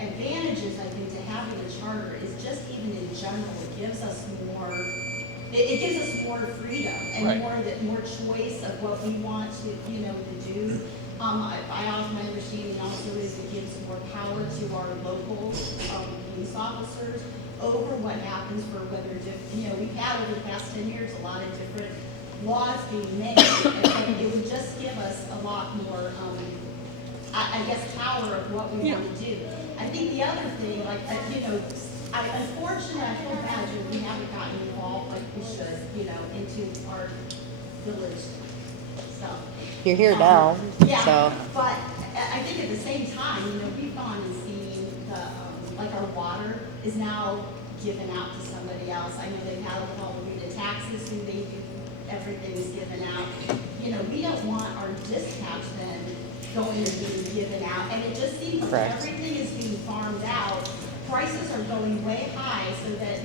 advantages, I think, to having a charter is just even in general, it gives us more, it gives us more freedom and more choice of what we want to, to do. My understanding also is it gives more power to our local police officers over what happens for whether, we've had over the past 10 years a lot of different laws being made, and it would just give us a lot more, I guess, power of what we want to do. I think the other thing, unfortunately, I feel bad that we haven't gotten involved like we should, into our village stuff. You're here now, Yeah, so. but I think at the same time, we've gone and seen our water is now given out to somebody else. I know they've had the taxes, who they do, everything is given out. We don't want our dispatch then going and being given out, and it just seems like everything is being farmed out. Prices are going way high, so that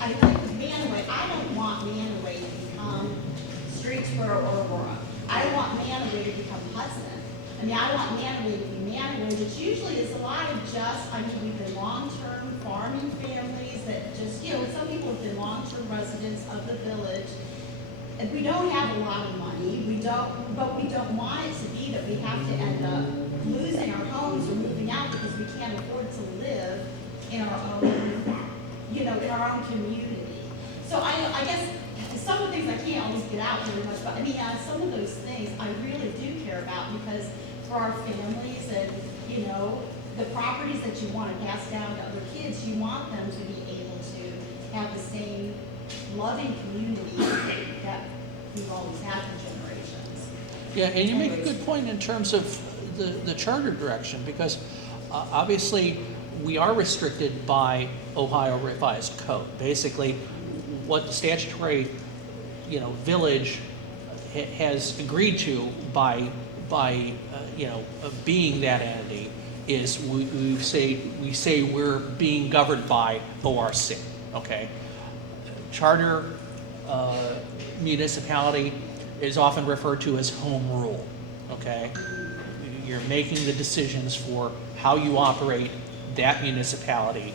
I think with Manaway, I don't want Manaway to become Streetsboro or Aurora. I don't want Manaway to become Hudson. I want Manaway to be Manaway, which usually is a lot of we've been long-term farming families that just, some people have been long-term residents of the village. And we don't have a lot of money, but we don't want it to be that we have to end up losing our homes or moving out because we can't afford to live in our own, in our own community. So I guess some of the things I can't always get out very much, but some of those things I really do care about, because for our families and, the properties that you want to pass down to other kids, you want them to be able to have the same loving community that we've always had for generations. Yeah, and you make a good point in terms of the charter direction, because obviously we are restricted by Ohio Revised Code. Basically, what the statutory, village has agreed to by being that entity is we say we're being governed by ORC. Okay, charter municipality is often referred to as home rule. Okay, you're making the decisions for how you operate that municipality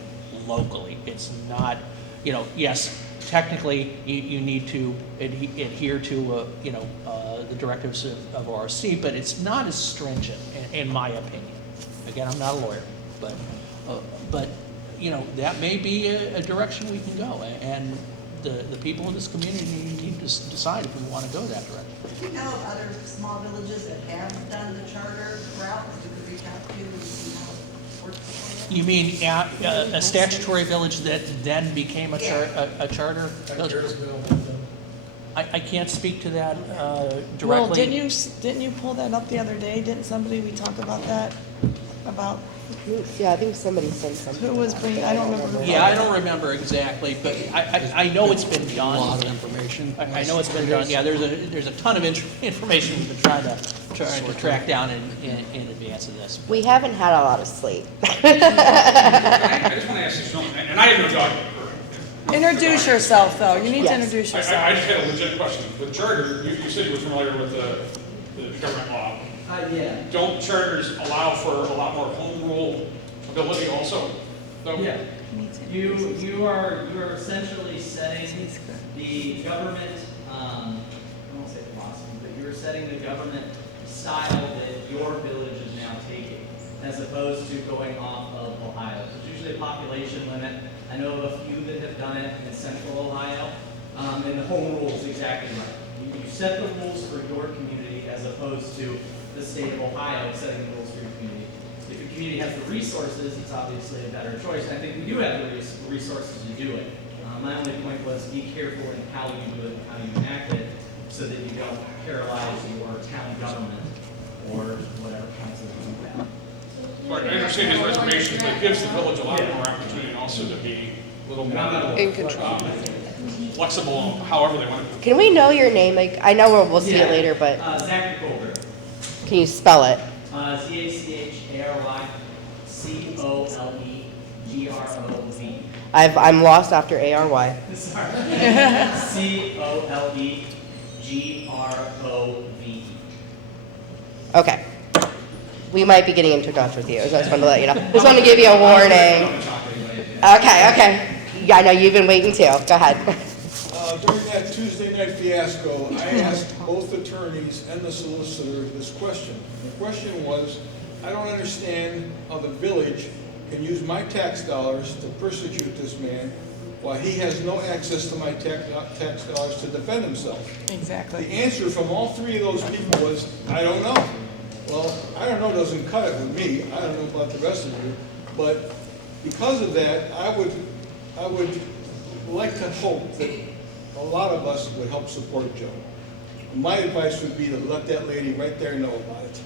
locally. It's not, yes, technically you need to adhere to the directives of ORC, but it's not as stringent in my opinion. Again, I'm not a lawyer, but that may be a direction we can go, and the people in this community need to decide if we want to go that direction. Do you know of other small villages that have done the charter route that you could reach out to and see how it works for you? You mean a statutory village that then became a charter village? I can't speak to that directly. Well, didn't you pull that up the other day? Didn't we talk about that? About Yeah, I think somebody said something. who was bringing, I don't remember. who Yeah, I was don't remember exactly, but I know it's been done. A lot of information. I know it's been done. Yeah, there's a ton of information we've been trying to track down in advance of this. We haven't had a lot of sleep. I just want to ask this, and I have no doubt. Introduce yourself, though. You need to Yes. introduce I yourself. just had a legit question. The charter, you said you were familiar with the government law. Yeah. Don't charters allow for a lot more home rule ability also? though? Yeah. You are essentially setting the government, I won't say philosophy, but you're setting the government style that your village is now taking, as opposed to going off of Ohio. There's usually a population limit. I know of a few that have done it in central Ohio, and the home rule is exactly right. You set the rules for your community as opposed to the state of Ohio setting the rules for your community. If your community has the resources, it's obviously a better choice. And I think we do have the resources to do it. My only point was be careful in how you do it and how you enact it so that you don't paralyze your town government or whatever council you have. But I understand his reservations, but it gives the village a lot more opportunity also to be a little more In control. Flexible, however they want to. Can we know your name? Like, I know we'll see it later, but Zachary Colbert. can you spell it? ZACHARYCOLEGROV. I'm lost after ARY. Sorry. COLEGROV. Okay. We might be getting into touch with you. I just wanted to let you know. Just wanted to give you a warning. Okay. Yeah, I know you've been waiting too. Go ahead. During that Tuesday night fiasco, I asked both attorneys and the solicitor this question. The question was, I don't understand how the village can use my tax dollars to persecute this man while he has no access to my tax dollars to defend himself. Exactly. The answer from all three of those people was, I don't know. Well, I don't know doesn't cut it with me. I don't know about the rest of you. But because of that, I would like to hope that a lot of us would help support Joe. My advice would be to let that lady right there know about it.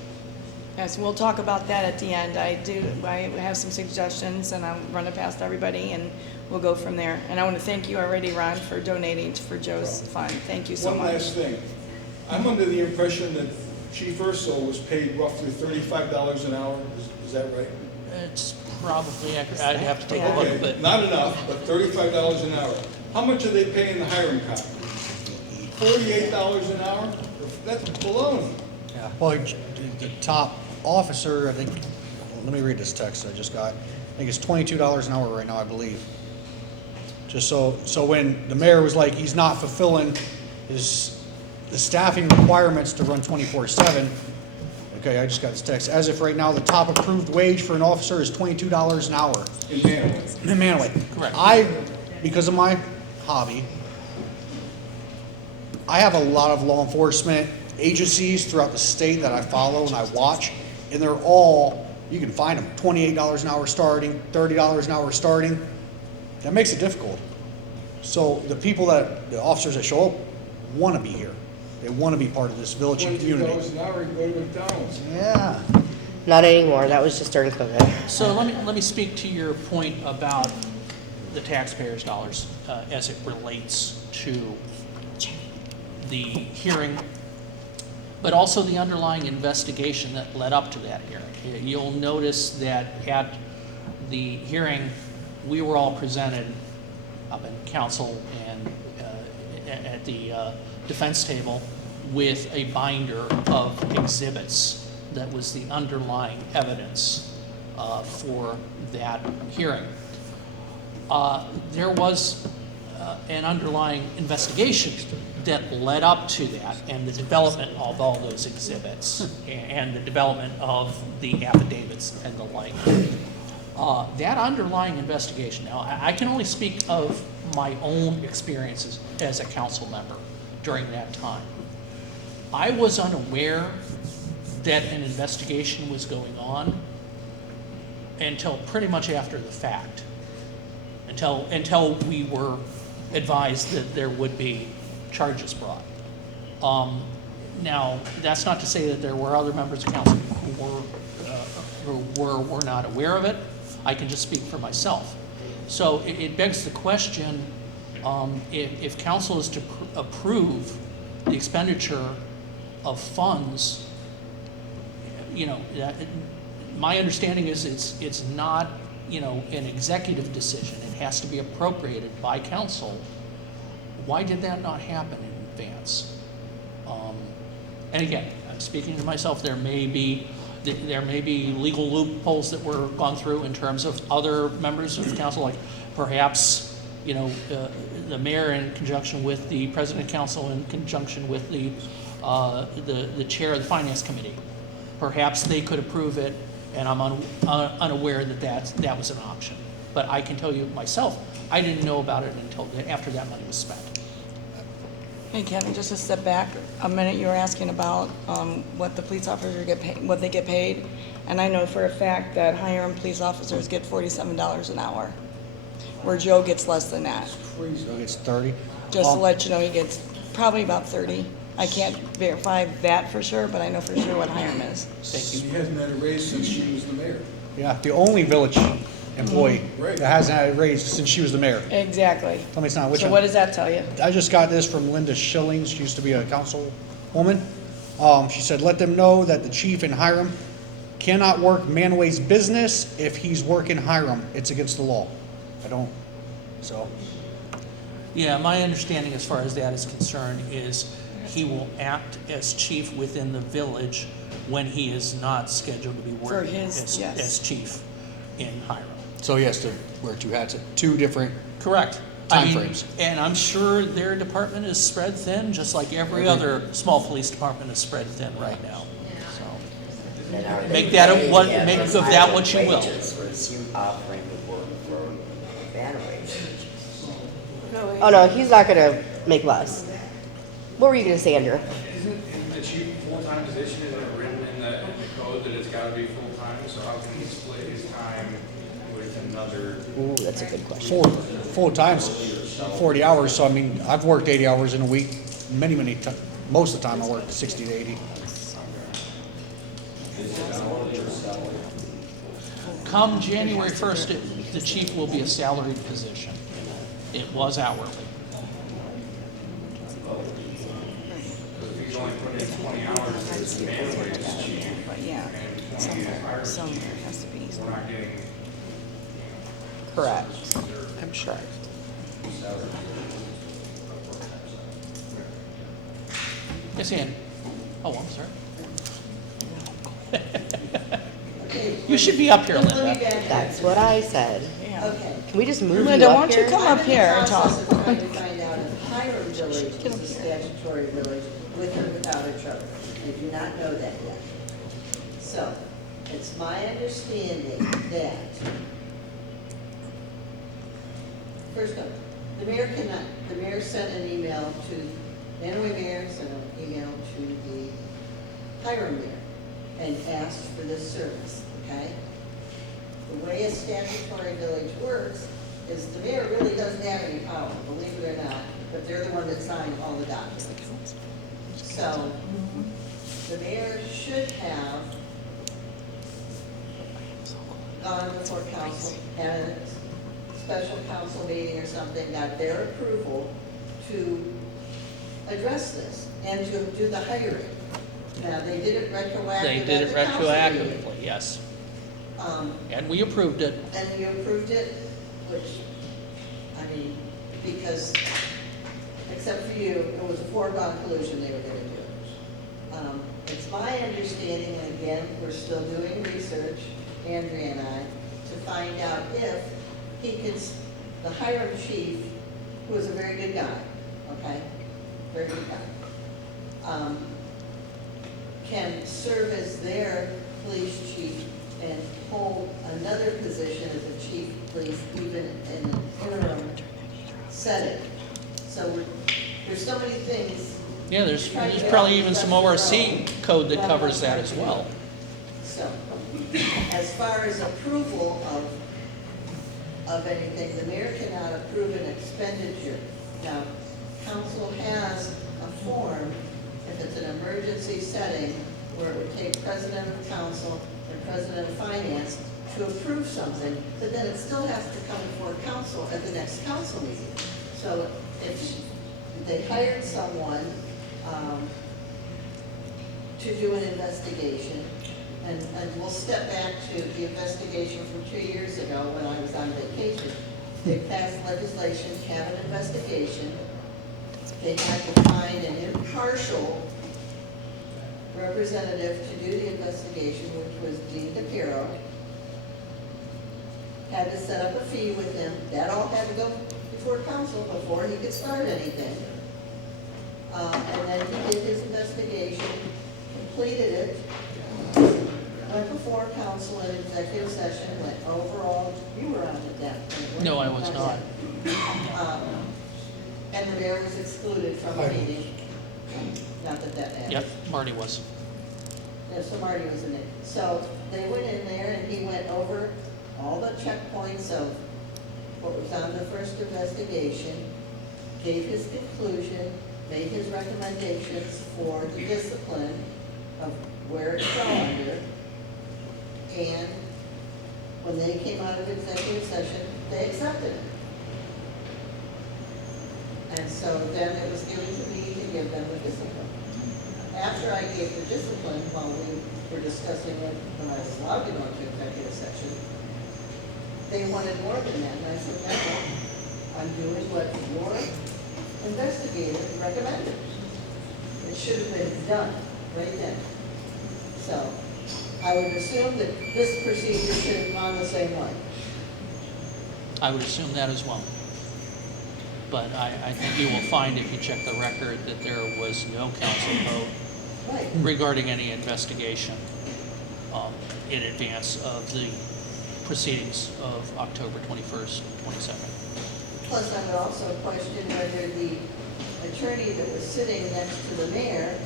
Yes, we'll talk about that at the end. I have some suggestions, and I'll run it past everybody, and we'll go from there. And I want to thank you already, Ron, for donating for Joe's fund. Thank you so much. One last thing. I'm under the impression that Chief Urso was paid roughly $35 an hour. Is that right? It's probably accurate. I'd have to take a look, Okay, but not enough, but $35 an hour. How much are they paying the hiring cop? $48 an hour? That's baloney. Yeah, well, the top officer, I think, let me read this text I just got. I think it's $22 an hour right now, I believe. Just so when the mayor was like, he's not fulfilling the staffing requirements to run 24/7. Okay, I just got this text. As if right now the top approved wage for an officer is $22 an hour. In Mantua. In Mantua. Correct. Because of my hobby, I have a lot of law enforcement agencies throughout the state that I follow and I watch, and they're all, you can find them, $28 an hour starting, $30 an hour starting. That makes it difficult. So the the officers that show up want to be here. They want to be part of this village and community. $22 an hour, go to McDonald's. Yeah. Not anymore, that was just during COVID. So let me speak to your point about the taxpayers' dollars as it relates to the hearing, but also the underlying investigation that led up to that hearing. You'll notice that at the hearing, we were all presented up in council and at the defense table with a binder of exhibits that was the underlying evidence for that hearing. There was an underlying investigation that led up to that, and the development of all those exhibits and the development of the affidavits and the like. That underlying investigation, now I can only speak of my own experiences as a council member during that time. I was unaware that an investigation was going on until pretty much after the fact, until we were advised that there would be charges brought. Now, that's not to say that there were other members of council who were not aware of it. I can just speak for myself. So it begs the question, if council is to approve the expenditure of funds, my understanding is it's not, an executive decision. It has to be appropriated by council. Why did that not happen in advance? And again, I'm speaking to myself. There may be legal loopholes that were gone through in terms of other members of council, like perhaps the mayor in conjunction with the president of council in conjunction with the chair of the finance committee. Perhaps they could approve it, and I'm unaware that was an option. But I can tell you myself, I didn't know about it until after that money was spent. Hey, Kevin, just to step back a minute, you were asking about what the police officers get paid, what they get paid, and I know for a fact that Hiram police officers get $47 an hour, where Joe gets less than that. Joe gets 30. Just to let you know, he gets probably about 30. I can't verify that for sure, but I know for sure what Hiram is. She hasn't had a raise since she was the mayor. Yeah, the only village employee that hasn't had a raise since she was the mayor. Exactly. Tell me it's not which So one. what does that tell you? I just got this from Linda Schillings. She used to be a councilwoman. She said, let them know that the chief in Hiram cannot work Manway's business if he's working Hiram. It's against the law. So. Yeah, my understanding as far as that is concerned is he will act as chief within the village when he is not scheduled to be working as chief in Hiram. So he has to wear two hats at two different Correct. time frames. And I'm sure their department is spread thin, just like every other small police department is spread thin right now. So make of that what you will. Was you offering to work for Manway? Oh, no, he's not gonna make less. What were you gonna say, Andrew? Isn't the chief full-time position, isn't it written in the code that it's gotta be full-time, so how can he split his time with another? Ooh, that's a good question. Full time's 40 hours, so I mean, I've worked 80 hours in a week, many times. Most of the time I work 60 to 80. Come January 1st, the chief will be a salaried position. It was hourly. If he's only putting in 20 hours, it's Manway's chief. But yeah, somewhere it has to be. We're not getting. Correct. I'm sure. Yes, Ann. Oh, I'm sorry. You should be up here, Linda. That's what I said. Okay. Can we just move Linda, you why up don't you here? come up here and talk? I'm in the process of trying to find out if Hiram Village is a statutory village with or without a charter. I do not know that yet. So, it's my understanding that, first up, the mayor sent an email to, Manaway mayor sent an email to the Hiram mayor and asked for this service, okay? The way a statutory village works is the mayor really doesn't have any power, believe it or not, but they're the one that signed all the documents. So, the mayor should have gone before council, had a special council meeting or something, got their approval to address this and to do the hiring. Now, they did it retroactively. They did it retroactively, yes. And we approved it. And you approved it, which, I mean, because, except for you, it was a foregone conclusion they were gonna do it. It's my understanding, and again, we're still doing research, Andrea and I, to find out if he can, the hiring chief, who is a very good guy, okay? Very good guy. Can serve as their police chief and hold another position as a chief of police, even in an interim setting. So there's so many things. Yeah, there's probably even some ORC code that covers that as well. So, as far as approval of anything, the mayor cannot approve an expenditure. Now, council has a form, if it's an emergency setting, where it would take president of council and president of finance to approve something, but then it still has to come before council at the next council meeting. So if they hired someone to do an investigation, and we'll step back to the investigation from 2 years ago when I was on vacation. They passed legislation, to have an investigation. They had to find an impartial representative to do the investigation, which was Dean DePiero. Had to set up a fee with him. That all had to go before council before he could start anything. And then he did his investigation, completed it, went before council in executive session, went over all, you were on at that point, weren't No, you? I was not. And the mayor was excluded from the meeting. Not that that matters. Yep, Marty was. Yeah, so Marty was in it. So they went in there and he went over all the checkpoints of what was on the first investigation, gave his conclusion, made his recommendations for the discipline of where it fell under. And when they came out of executive session, they accepted it. And so then it was given to me to give them the discipline. After I gave the discipline, while we were discussing it, when I was allowed to go into executive session, they wanted more than that, and I said, no, I'm doing what your investigator recommended. It should have been done right then. So I would assume that this procedure should have gone the same way. I would assume that as well. But I think you will find, if you check the record, that there was no council vote Right. regarding any investigation in advance of the proceedings of October 21st, 22nd. Plus, I would also question whether the attorney that was sitting next to the mayor,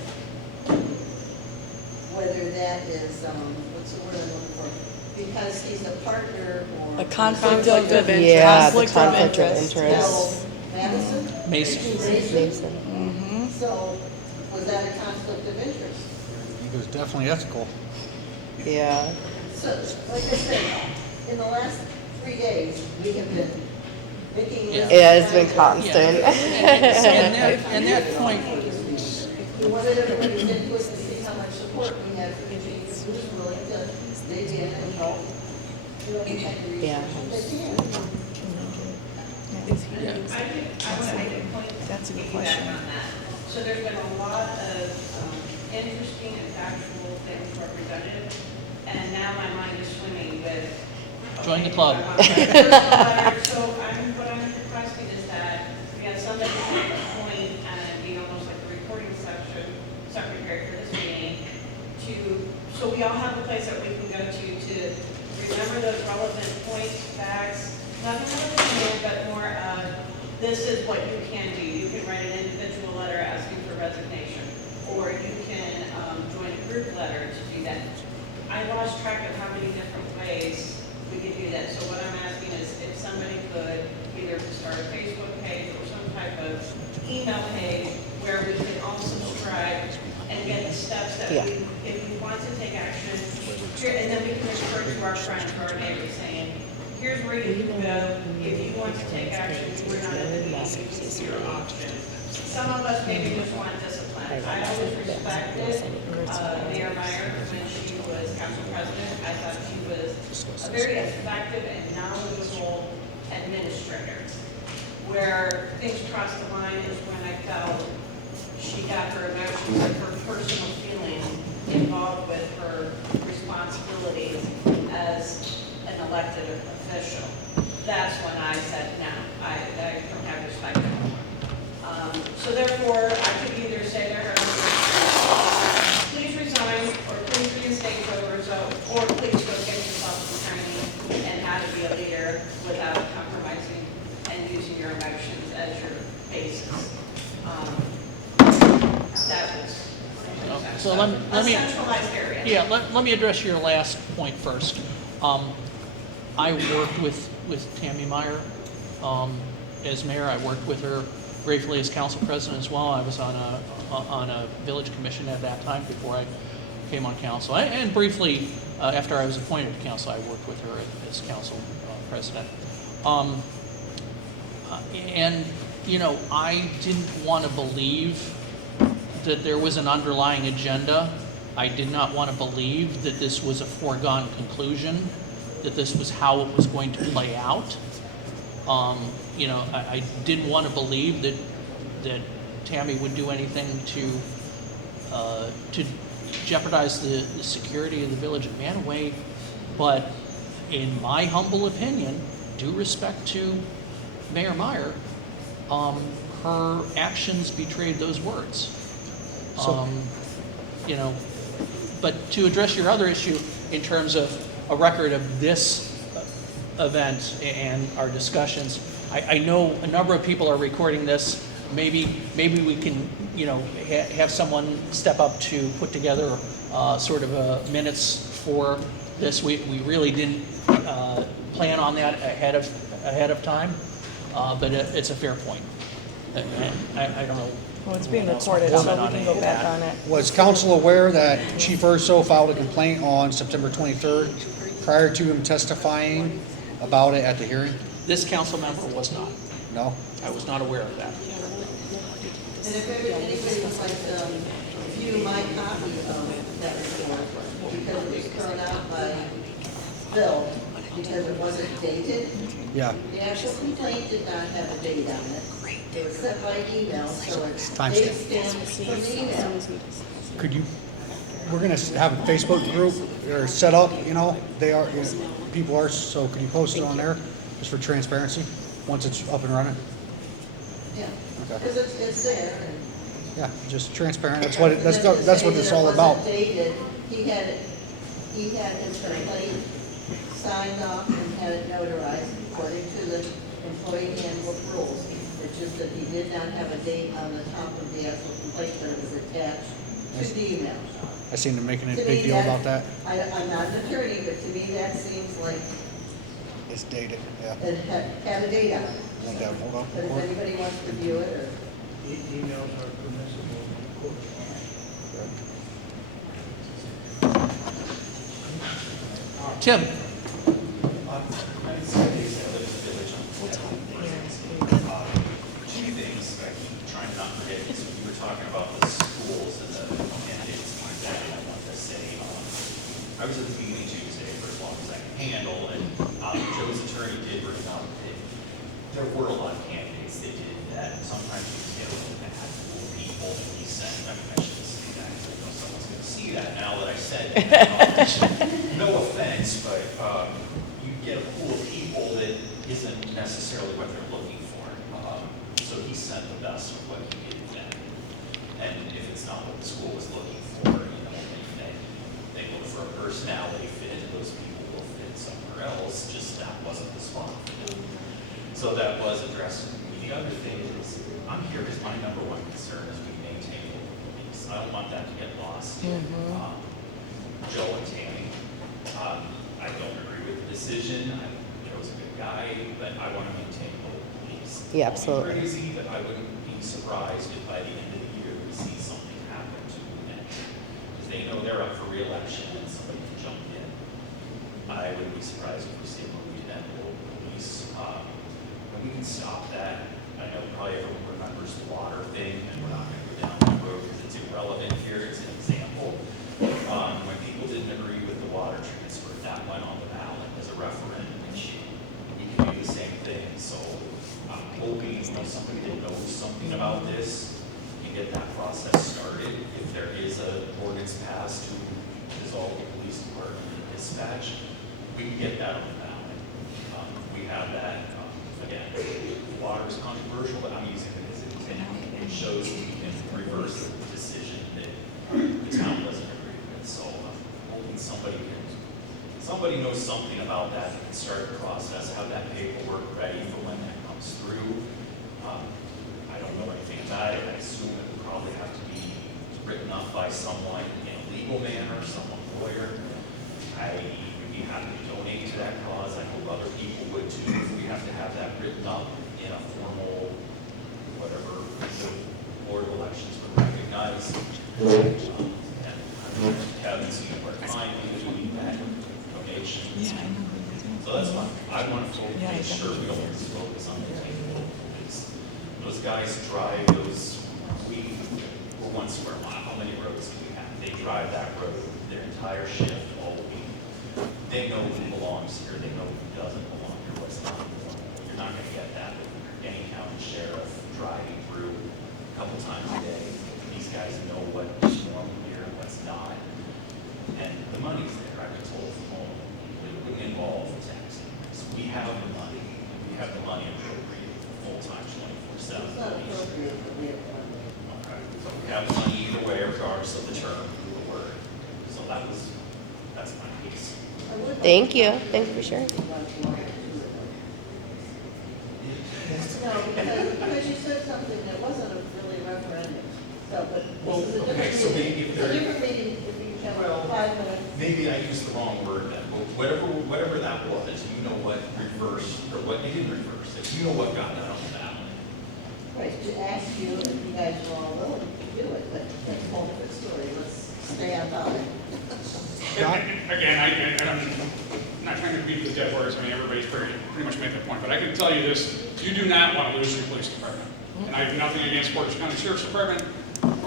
whether that is, what's the word I'm looking for? Because he's a partner or. A conflict of interest. Yeah, the Conflict of conflict of interest. interest. Madison? Mason. Mason. So, was that a conflict of interest? I think it was definitely ethical. Yeah. So, like I said, in the last 3 days, we have been making lists. Yeah, it's been constant. And that point, We wanted everybody's input to see how much support we had for the chief, who's willing to dig in and help. Do anything Yeah. they can. I would point That's a good piggyback question. on that. So there's been a lot of interesting and factual things represented, and now my mind is swimming with. Join the club. So what I'm requesting is that we have somebody take a point and be almost like a recording secretary for this meeting so we all have a place that we can go to remember those relevant points, facts, nothing really, but more of this is what you can do. You can write an individual letter asking for resignation, or you can join a group letter to do that. I lost track of how many different ways we could do that. So what I'm asking is if somebody could either start a Facebook page or some type of email page where we can all subscribe and get the steps that we, if we want to take action, here, and then we can refer to our friends, to our neighbors, saying, here's where you can go, if you want to take action, we're not at the meeting, it's your option. Some of us maybe just want discipline. I always respected Mayor Meyer when she was council president. I thought she was a very effective and knowledgeable administrator. Where things crossed the line is when I felt she got her emotions and her personal feelings involved with her responsibilities as an elected official. That's when I said, no, I don't have respect anymore. So therefore, I could either say to her, please resign, or please reinstate Joe Urso, or please go get yourself some training and how to be a leader without compromising and using your emotions as your basis. That was So let a me, centralized area. yeah, let me address your last point first. I worked with Tammy Meyer as mayor. I worked with her briefly as council president as well. I was on a village commission at that time before I came on council. And briefly, after I was appointed to council, I worked with her as council president. And, you know, I didn't want to believe that there was an underlying agenda. I did not want to believe that this was a foregone conclusion, that this was how it was going to play out. You know, I didn't want to believe that Tammy would do anything to jeopardize the security of the village of Mantua, but in my humble opinion, due respect to Mayor Meyer, her actions betrayed those words. You know, but to address your other issue in terms of a record of this event and our discussions, I know a number of people are recording this. Maybe we can, you know, have someone step up to put together sort of minutes for this. We really didn't plan on that ahead of time, but it's a fair point. I don't know. Well, it's being recorded, so we can go back on it. Was council aware that Chief Urso filed a complaint on September 23rd prior to him testifying about it at the hearing? This council member was not. No? I was not aware of that. And if anybody would like to view my copy of that report, because it was thrown out by Bill, because it wasn't dated. Yeah. The actual complaint did not have a date on it. It was sent by email, so it's date stamped from the email. Could you, we're gonna have a Facebook group or set up, you know, they are, you know, people are, so could you post it on there just for transparency, once it's up and running? Yeah, Okay. because it's there. And Yeah, just transparent, that's what, that's what it's all about. It wasn't dated. He had his complaint signed off and had it notarized according to the employee handbook rules. It's just that he did not have a date on the top of the actual complaint, but it was attached to the email. I seen them making a To big me, deal about that. I'm not an attorney, but to me, that seems like It's dated, yeah. it had a date on it. Want that, hold on. But if anybody wants to view it, or Emails are permissible in court. Tim? Two things I keep trying not to forget is you were talking about the schools and the candidates like that, and I wanted to say, I was at the meeting Tuesday for as long as I can handle, and Joe's attorney did bring up that there were a lot of candidates that did that, and sometimes you get a little bad people, and he said, I mean, I shouldn't say that, because I know someone's gonna see that now that I said it. No offense, but you get a pool of people that isn't necessarily what they're looking for. So he sent the best of what he did then. And if it's not what the school was looking for, you know, they look for a personality fit, those people will fit somewhere else, just that wasn't the spot for them. So that was addressed. The other thing is, I'm here because my number one concern is we maintain local police. I don't want that to get lost. Joe and Tammy. I don't agree with the decision. Joe's a good guy, but I want to maintain local police. Yeah, I'll be absolutely. crazy, but I wouldn't be surprised if by the end of the year we see something happen to them. Because they know they're up for reelection and somebody can jump in. I wouldn't be surprised if we see a move to end local police. And we can stop that. I know probably everyone remembers the water thing, and we're not going to go down that road because it's irrelevant here. It's an example. When people didn't agree with the water transfer, that went on the ballot as a referendum issue. We can do the same thing. So I'm hoping somebody that knows something about this can get that process started. If there is an ordinance passed to dissolve the police department and dispatch, we can get that on the ballot. We have that. Again, water is controversial, but I'm using it as an example. It shows we can reverse the decision that the town doesn't agree with. So I'm hoping somebody knows something about that and can start the process, have that paperwork ready for when that comes through. I don't know anything about it. I assume it would probably have to be written up by someone in a legal manner, someone lawyer. I would be happy to donate to that cause. I hope other people would too. If we have to have that written up in a formal, whatever, the board of elections would recognize. And I'm Kevin's where to find me to leave that donation. So that's why I want to make sure we don't lose focus on the table. Those guys drive those, we're 1 square mile. How many roads do we have? They drive that road their entire shift all week. They know who belongs here. They know who doesn't belong here, what's not belong. You're not going to get that with any county sheriff driving through a couple times a day. These guys know what's normal here and what's not. And the money's there. I've been told from home. It wouldn't involve taxing. So we have the money. We have the money appropriated full-time 24/7. It's not appropriate, but we have money. Okay. So we have the money either way, regardless of the term, the word. So that's my piece. Thank you. Thank you for sharing. No, because you said something that wasn't really a referendum, so, but Well, this is a okay, so different maybe meeting. if It's a there- different meeting if you have 5 minutes. Maybe I used the wrong word then, but whatever that was, you know what reversed, or what they didn't reverse, if you know what got that on the ballot. Right, to ask you if you guys are all willing to do it, but that's a whole different story. Let's stay on topic. Again, I'm not trying to beat the dead horse. I mean, everybody's pretty much made that point. But I can tell you this, you do not want to lose your police department. And I have nothing against Portage County Sheriff's Department,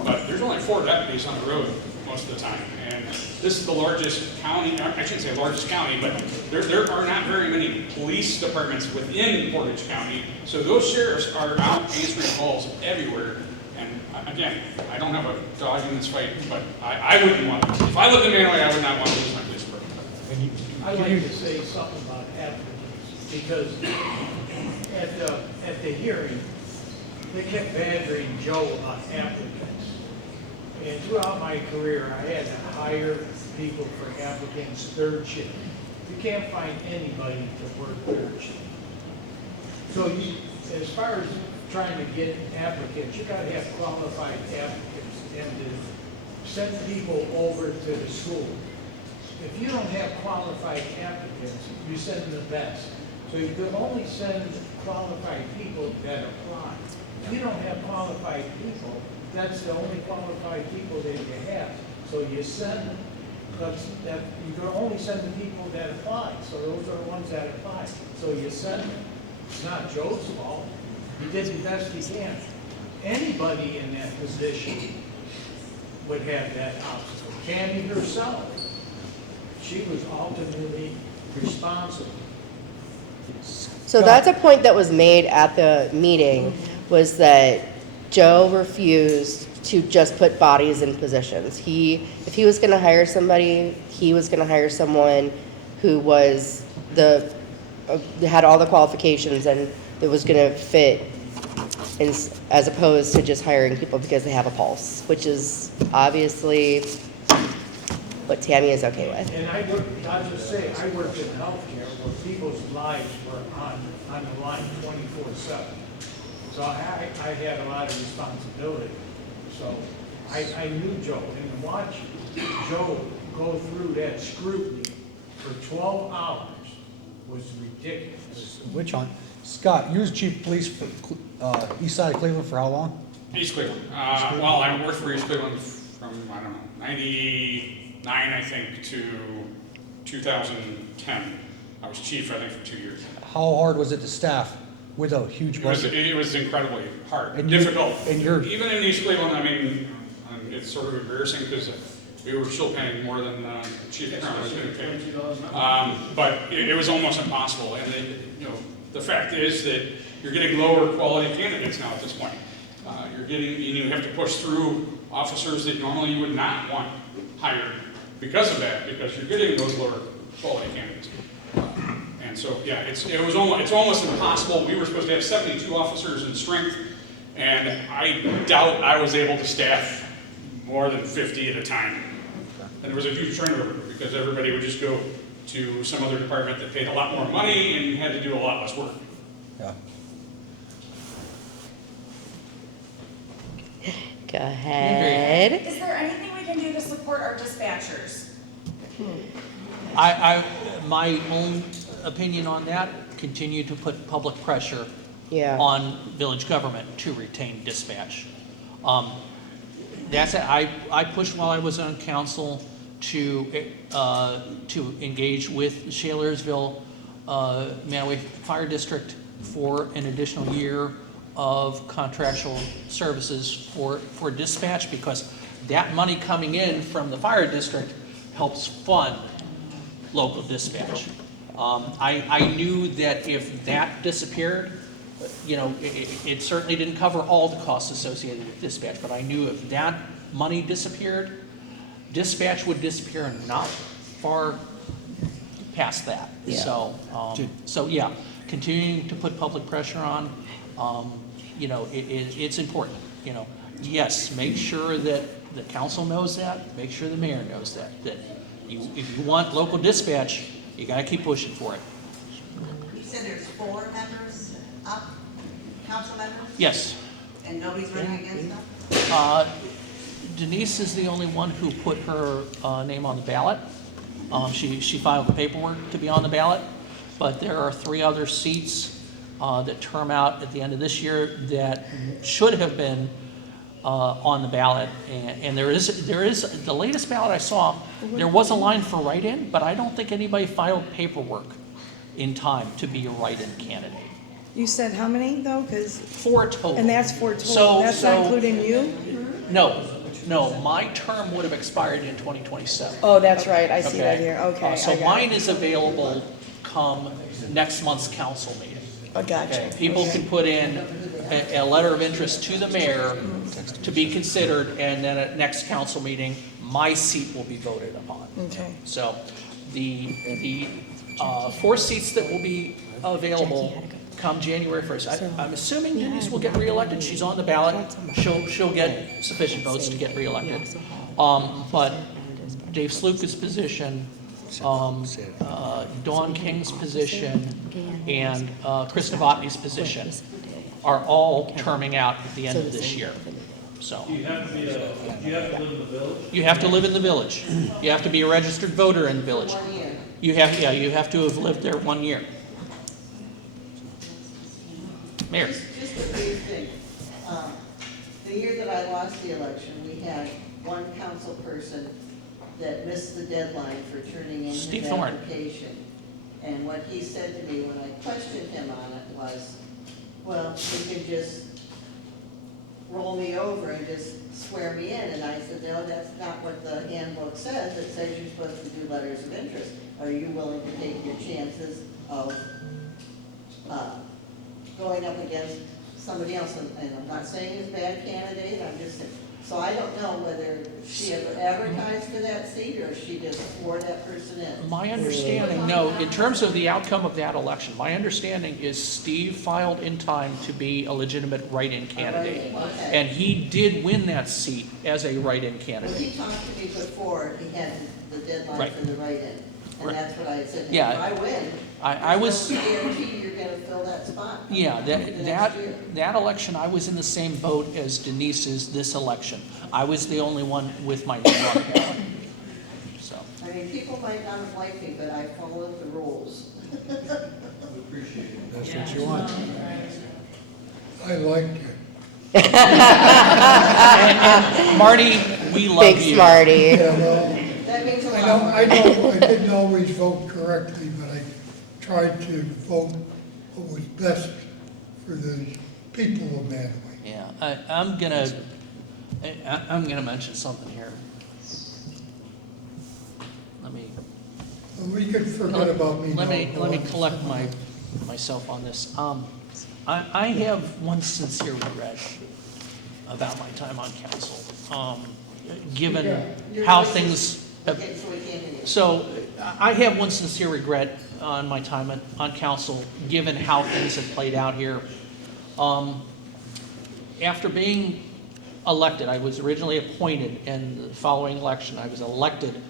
but there's only 4 deputies on the road most of the time. And this is the largest county, I shouldn't say largest county, but there are not very many police departments within Portage County. So those sheriffs are out answering calls everywhere. And again, I don't have a dog in this fight, but I wouldn't want to. If I lived in Manaway, I would not want to lose my police department. I'd like to say something about applicants, because at the hearing, they kept badgering Joe about applicants. And throughout my career, I had to hire people for applicants third shift. You can't find anybody to work third shift. So as far as trying to get applicants, you gotta have qualified applicants and to send people over to the school. If you don't have qualified applicants, you send the best. So you can only send qualified people that apply. If you don't have qualified people, that's the only qualified people that you have. So you send, you can only send the people that apply. So those are the ones that apply. So you send them. It's not Joe's fault. He did the best he can. Anybody in that position would have that obstacle. Tammy herself, she was ultimately responsible. So that's a point that was made at the meeting, was that Joe refused to just put bodies in positions. If he was gonna hire somebody, he was gonna hire someone who was had all the qualifications and that was gonna fit, as opposed to just hiring people because they have a pulse, which is obviously what Tammy is okay with. And I'll just say, I worked in healthcare where people's lives were on the line 24/7. So I had a lot of responsibility. So I knew Joe, and to watch Joe go through that scrutiny for 12 hours was ridiculous. Which one? Scott, you was chief of police for east side of Cleveland for how long? East Cleveland. Well, I worked for East Cleveland from, I don't know, 99, I think, to 2010. I was chief, I think, for 2 years. How hard was it to staff with a huge budget? It was incredibly hard, And difficult. you're- Even in East Cleveland, I mean, it's sort of embarrassing because we were still paying more than Chief Crown was getting paid. But it was almost impossible. And the fact is that you're getting lower quality candidates now at this point. You have to push through officers that normally you would not want hired because of that, because you're getting those lower quality candidates. And so, yeah, it's almost impossible. We were supposed to have 72 officers in strength, and I doubt I was able to staff more than 50 at a time. And there was a huge turnover because everybody would just go to some other department that paid a lot more money and had to do a lot less work. Yeah. Go ahead. Is there anything we can do to support our dispatchers? My own opinion on that, continue to put public pressure on village government to retain dispatch. That's it. I pushed while I was on council to engage with Shalersville Manaway Fire District for an additional year of contractual services for dispatch, because that money coming in from the fire district helps fund local dispatch. I knew that if that disappeared, it certainly didn't cover all the costs associated with dispatch, but I knew if that money disappeared, dispatch would disappear not far past that. Yeah. So yeah, continuing to put public pressure on, it's important. Yes, make sure that the council knows that, make sure the mayor knows that if you want local dispatch, you gotta keep pushing for it. You said there's 4 members up, council members? Yes. And nobody's running against them? Denise is the only one who put her name on the ballot. She filed the paperwork to be on the ballot, but there are 3 other seats that term out at the end of this year that should have been on the ballot, and there is the latest ballot I saw, there was a line for write-in, but I don't think anybody filed paperwork in time to be a write-in candidate. You said how many though? 'Cause 4 total. and that's 4 total. That's not including you? No, my term would have expired in 2027. Oh, that's right. I see that here. Okay. So I got mine it. is available come next month's council meeting. Oh, gotcha. Okay, people can put in a letter of interest to the mayor to be considered, and then at next council meeting, my seat will be voted upon. Okay. So the 4 seats that will be available come January 1st. I'm assuming Denise will get reelected. She's on the ballot. She'll get sufficient votes to get reelected. But Dave Sluka's position, Dawn King's position, and Chris Novotny's position are all terming out at the end of this year. So Do you have to live in the village? you have to live in the village. You have to be a registered voter in the village. 1 year. You have to have lived there 1 year. Mayor. Just a brief thing. The year that I lost the election, we had one council person that missed the deadline for turning in his Steve Thorne. application. And what he said to me when I questioned him on it was, well, you can just roll me over and just swear me in. And I said, no, that's not what the handbook says. It says you're supposed to do letters of interest. Are you willing to take your chances of going up against somebody else? And I'm not saying he's a bad candidate, I'm just saying. So I don't know whether she ever advertised for that seat or she just swore that person in. My understanding, no, in terms of the outcome of that election, my understanding is Steve filed in time to be a legitimate write-in candidate. Okay. And he did win that seat as a write-in When candidate. he talked to me before, he had the deadline Right. for the write-in. And Right. that's what I had said. Yeah. If I win, I was, there's no guarantee you're gonna fill that spot. yeah, the next year. that election, I was in the same boat as Denise's this election. I was the only one with my name on the ballot. So, I mean, people might not have liked me, but I followed the rules. That's what you want. I liked it. And Marty, we love Big you. smarty. Yeah, well, That means a I lot. I didn't always vote correctly, but I tried to vote what was best for the people of Manaway. Yeah, I'm gonna mention something here. Let me. We could forget about me now. Let me Go on. collect myself on this. I have one sincere regret about my time on council, given how things. Okay, so we can't hear you. So I have one sincere regret on my time on council, given how things have played out here. After being elected, I was originally appointed, and the following election, I was elected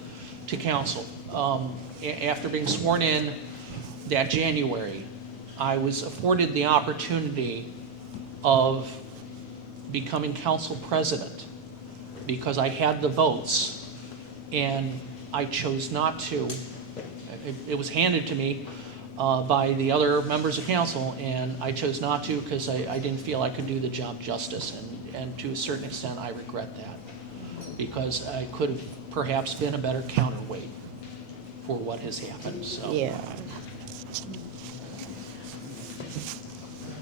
to council. After being sworn in that January, I was afforded the opportunity of becoming council president because I had the votes, and I chose not to. It was handed to me by the other members of council, and I chose not to because I didn't feel I could do the job justice, and to a certain extent I regret that because I could have perhaps been a better counterweight for what has happened. So Yeah.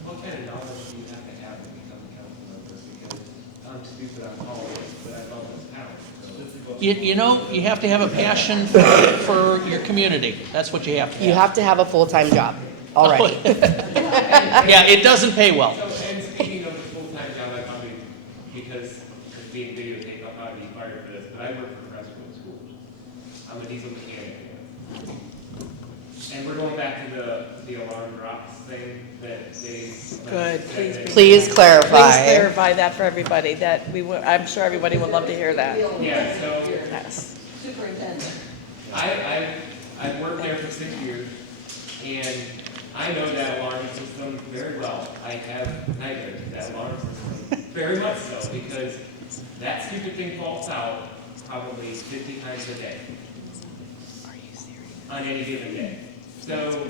What kind of knowledge do you have to have to become a council member? Because I'm stupid, I'm tall, but I love this town. you know, you have to have a passion for your community. That's what you have to have. You have to have a full-time job already. Yeah, it doesn't pay well. So, and speaking of the full-time job, I probably, because it's being videotaped, I'll probably be fired for this, but I work for Crestwood Schools. I'm a diesel mechanic. And we're going back to the alarm drops thing that they. Good, Please clarify. Please clarify that for everybody, that I'm sure everybody would love to hear that. Yeah, so. Yes. Superintendent. I've worked there for 6 years, and I know that alarm system very well. I have nightmares with that alarm system, very much so, because that stupid thing falls out probably 50 times a day. On any given day. So,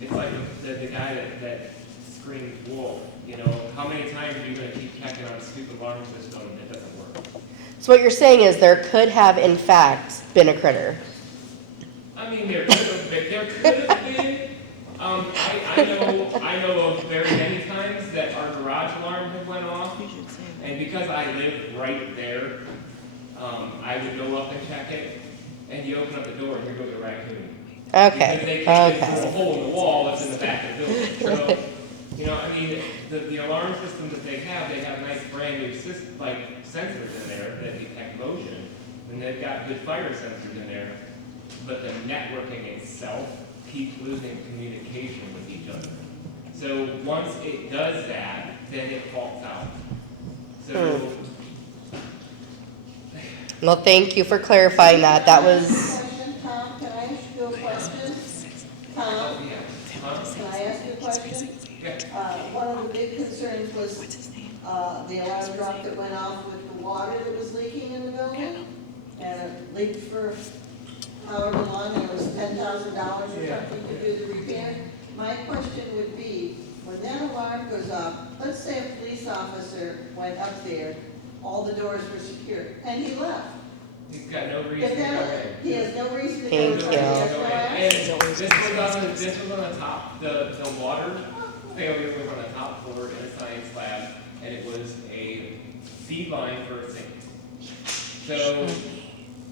it's like the guy that screamed wolf, you know, how many times are you gonna keep checking on a stupid alarm system that doesn't work? So what you're saying is there could have, in fact, been a critter. I mean, there could have been. I know of very many times that our garage alarm had went off, and because I live right there, I would go up and check it, and you open up the door and here goes a raccoon. Okay, Because they can't get okay. through a hole in the wall that's in the back of the building. So, you know, I mean, the alarm system that they have nice brand new sensors in there that detect motion, and they've got good fire sensors in there, but the networking itself keeps losing communication with each other. So once it does that, then it faults out. So. Well, thank you for clarifying that. That was, Question, Tom, can I ask you a question? Tom, can I ask you a question? One of the big concerns was, the alarm drop that went off with the water that was leaking in the building. And it leaked for however long, and it was $10,000 or something to do the repair. My question would be, when that alarm goes off, let's say a police officer went up there, all the doors were secured, and he left. He's got no reason to go in. He has no reason to go Thank in. you. And this was on the top, the water failure was on the top floor in a science lab, and it was a feed line for a sink. So,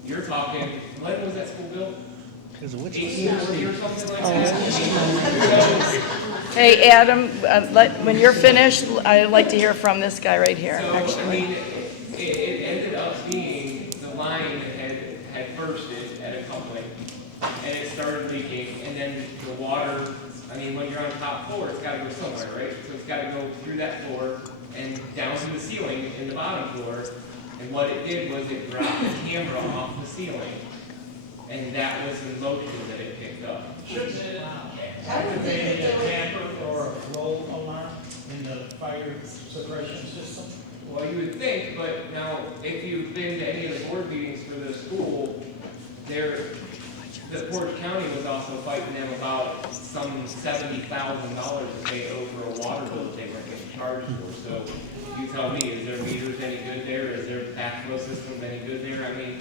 you're talking, when was that school built? 1840 or something like that? Hey, Adam, when you're finished, I'd like to hear from this guy right here, So, actually. I mean, it ended up being, the line had bursted at a coupling, and it started leaking, and then the water, I mean, when you're on top floor, it's gotta go somewhere, right? So it's gotta go through that floor and down to the ceiling in the bottom floor, and what it did was it dropped the camera off the ceiling, and that was the motion that it picked up. Shouldn't it activate a tamper or a flow alarm in the fire suppression system? Well, you would think, but now, if you've been to any of the board meetings for the school, that Portage County was also fighting them about some $70,000 that they owe for a water bill that they weren't getting charged for. So you tell me, is their meters any good there? Is their backflow system any good there? I mean,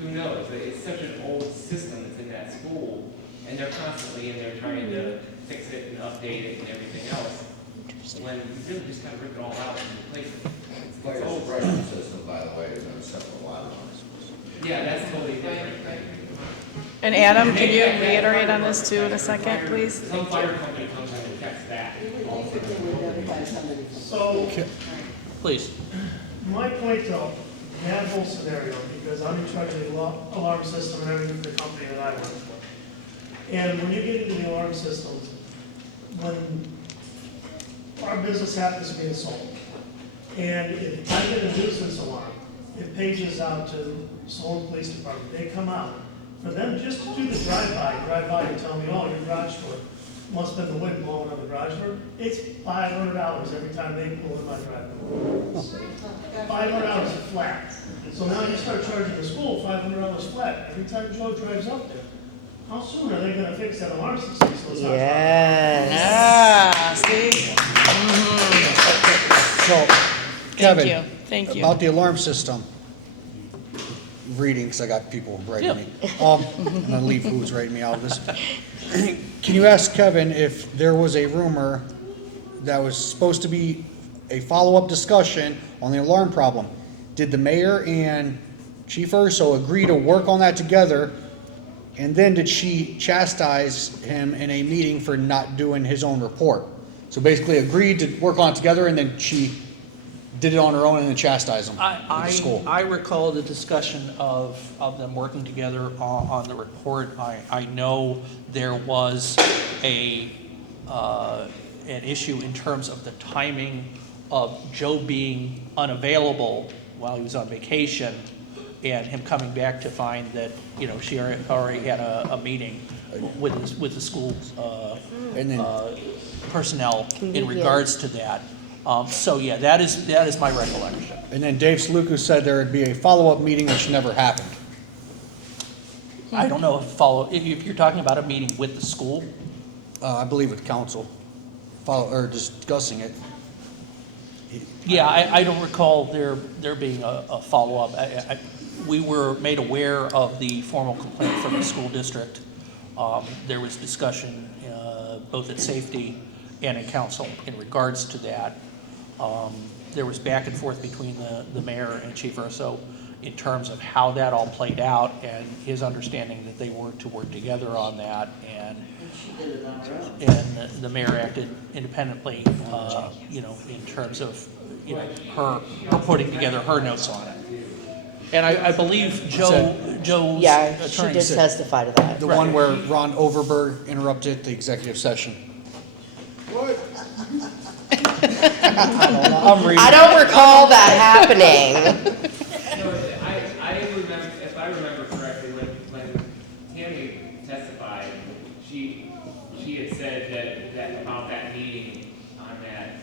who knows? It's such an old system that's in that school, and they're constantly in there trying to fix it and update it and everything else. When you really just gotta rip it all out and replace it. Fire suppression system, by the way, is on a separate water line. Yeah, that's totally different. And Adam, can you reiterate on this too in a second, please? Some fire company comes in and checks that. So, Please. my point though, that whole scenario, because I'm in charge of the alarm system and everything for the company that I work for. And when you get into the alarm systems, when our business happens to be in Solon, and if I get a nuisance alarm, it pages out to Solon Police Department, they come out. For them just to do the drive-by and tell me, oh, your garage door must have been the wind blowing on the garage door, it's $500 every time they pull in my driveway. $500 flat. So now you start charging the school $500 flat every time Joe drives up there. How soon are they gonna fix that alarm system so it's not? Yes. See? So, Kevin. you. Thank you. About the alarm system. Reading, because I got people writing me. I'm gonna leave who's writing me out of this. Can you ask Kevin if there was a rumor that was supposed to be a follow-up discussion on the alarm problem? Did the mayor and Chief Urso agree to work on that together? And then did she chastise him in a meeting for not doing his own report? So basically agreed to work on it together, and then she did it on her own and then chastised him at the school. I recall the discussion of them working together on the report. I know there was an issue in terms of the timing of Joe being unavailable while he was on vacation, and him coming back to find that, you know, she already had a meeting with the school's personnel in regards to that. So yeah, that is my recollection. And then Dave Salukas said there would be a follow-up meeting, which never happened. I don't know if you're talking about a meeting with the school. I believe with council, discussing it. Yeah, I don't recall there being a follow-up. We were made aware of the formal complaint from the school district. There was discussion both at safety and in council in regards to that. There was back and forth between the mayor and Chief Urso in terms of how that all played out, and his understanding that they were to work together on that, and the mayor acted independently, you know, in terms of, you know, her putting together her notes on it. And I believe Joe's Yeah, she attorney did said, testify to that. The one where Ron Overberg interrupted the executive session. What? I don't recall that happening. I remember, if I remember correctly, when Tammy testified, she had said that about that meeting on that,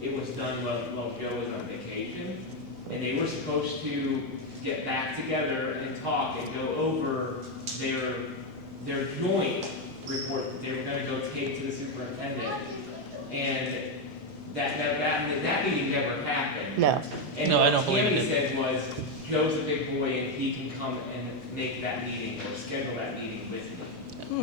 it was done while Joe was on vacation, and they were supposed to get back together and talk and go over their joint report that they were gonna go take to the superintendent. And that meeting never happened. No. And No, I what don't believe it Tammy did. said was, Joe's a big boy and he can come and make that meeting or schedule that meeting with me.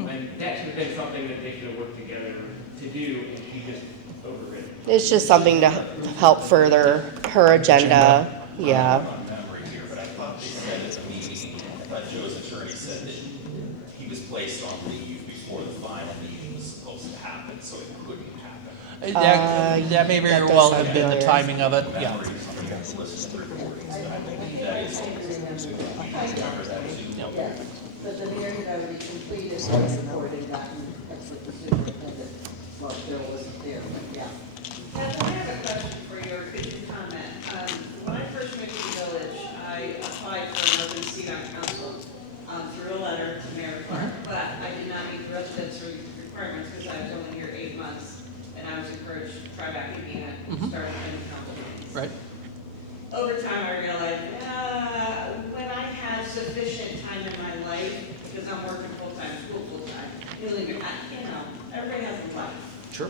And that should have been something that they should have worked together to do, and she just overrid it. It's just something to help further her agenda. Yeah. Memory here, but I thought they said at the meeting, Joe's attorney said that he was placed on leave before the final meeting was supposed to happen, so it couldn't happen. that may very well have been the timing of it, yeah. But the hearing had already completed, so the report had gotten, that's what the superintendent, well, Bill wasn't there, but yeah. Beth, I have a question for you, or could you comment? When I first moved to the village, I applied for an open seat on council through a letter to Mayor Clark, but I did not meet the residency requirements because I was only here 8 months, and I was encouraged to try back again and start attending council meetings. Right. Over time, I realized when I have sufficient time in my life, because I'm working full-time Sure.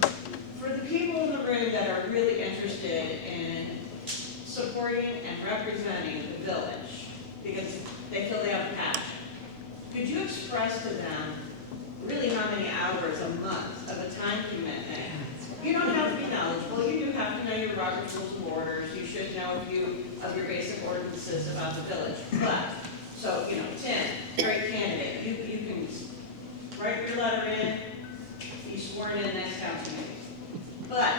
For the people in the room that are really interested in supporting and representing the village, because they feel they have a passion, could you express to them really how many hours a month of a time commitment? You don't have to be knowledgeable, you do have to know your Robert's Rules of Orders, you should know a few of your basic ordinances about the village, but, so, you know, 10, great candidate, you can write your letter in, be sworn in next council meeting. But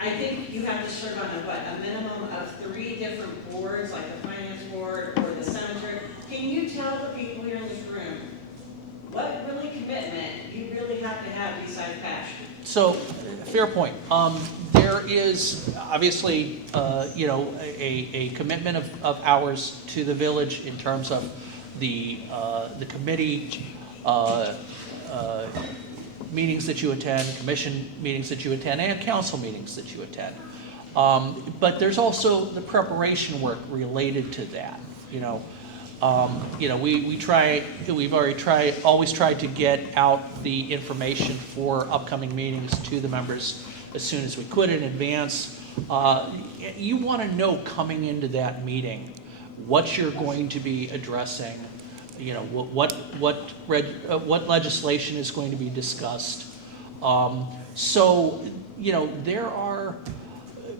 I think you have to serve on a minimum of 3 different boards, like the finance board or the cemetery. Can you tell the people here in this room what really commitment you really have to have besides passion? So, fair point. There is obviously, a commitment of hours to the village in terms of the committee meetings that you attend, commission meetings that you attend, and council meetings that you attend. But there's also the preparation work related to that. We've always tried to get out the information for upcoming meetings to the members as soon as we could in advance. You want to know coming into that meeting what you're going to be addressing, what legislation is going to be discussed. There are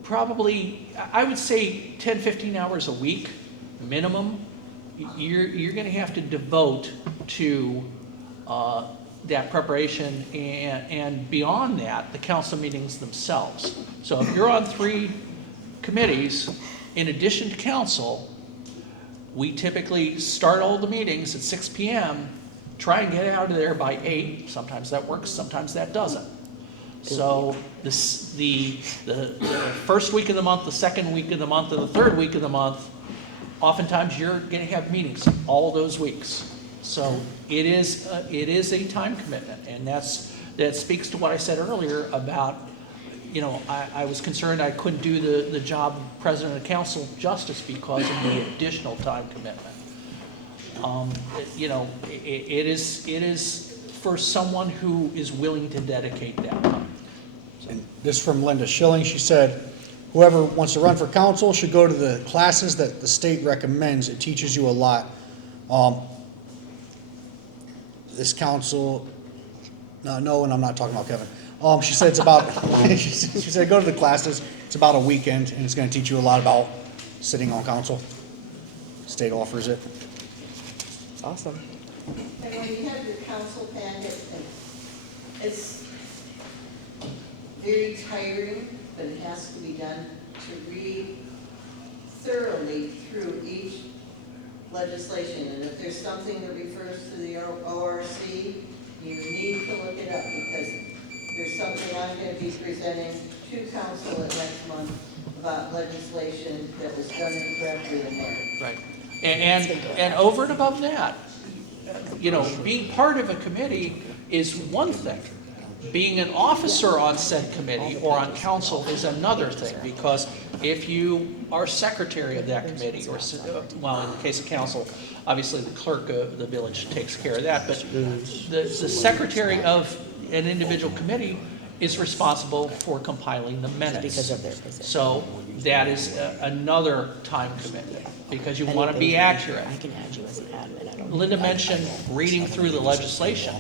probably, I would say 10, 15 hours a week minimum you're going to have to devote to that preparation, and beyond that, the council meetings themselves. So if you're on 3 committees, in addition to council, we typically start all the meetings at 6 p.m., try and get out of there by 8. Sometimes that works, sometimes that doesn't. So the first week of the month, the second week of the month, and the third week of the month, oftentimes you're going to have meetings all those weeks. So it is a time commitment, and that speaks to what I said earlier about, I was concerned I couldn't do the job of president of council justice because of the additional time commitment. It is for someone who is willing to dedicate that time. And this from Linda Schilling. She said, whoever wants to run for council should go to the classes that the state recommends. It teaches you a lot. This council, no, and I'm not talking about Kevin. She said it's about, she said go to the classes. It's about a weekend, and it's going to teach you a lot about sitting on council. State offers it. Awesome. And when you have your council packet, it's very tiring, but it has to be done, to read thoroughly through each legislation. And if there's something that refers to the ORC, you need to look it up, because there's something I'm going to be presenting to council at next month about legislation that was done incorrectly in there. Right. And over and above that, being part of a committee is one thing. Being an officer on said committee or on council is another thing, because if you are secretary of that committee, or, well, in the case of council, obviously the clerk of the village takes care of that, but the secretary of an individual committee is responsible for compiling the minutes. Because of their position. So that is another time commitment, because you want to be accurate. I can add you as an admin. I don't Linda mentioned reading through the legislation.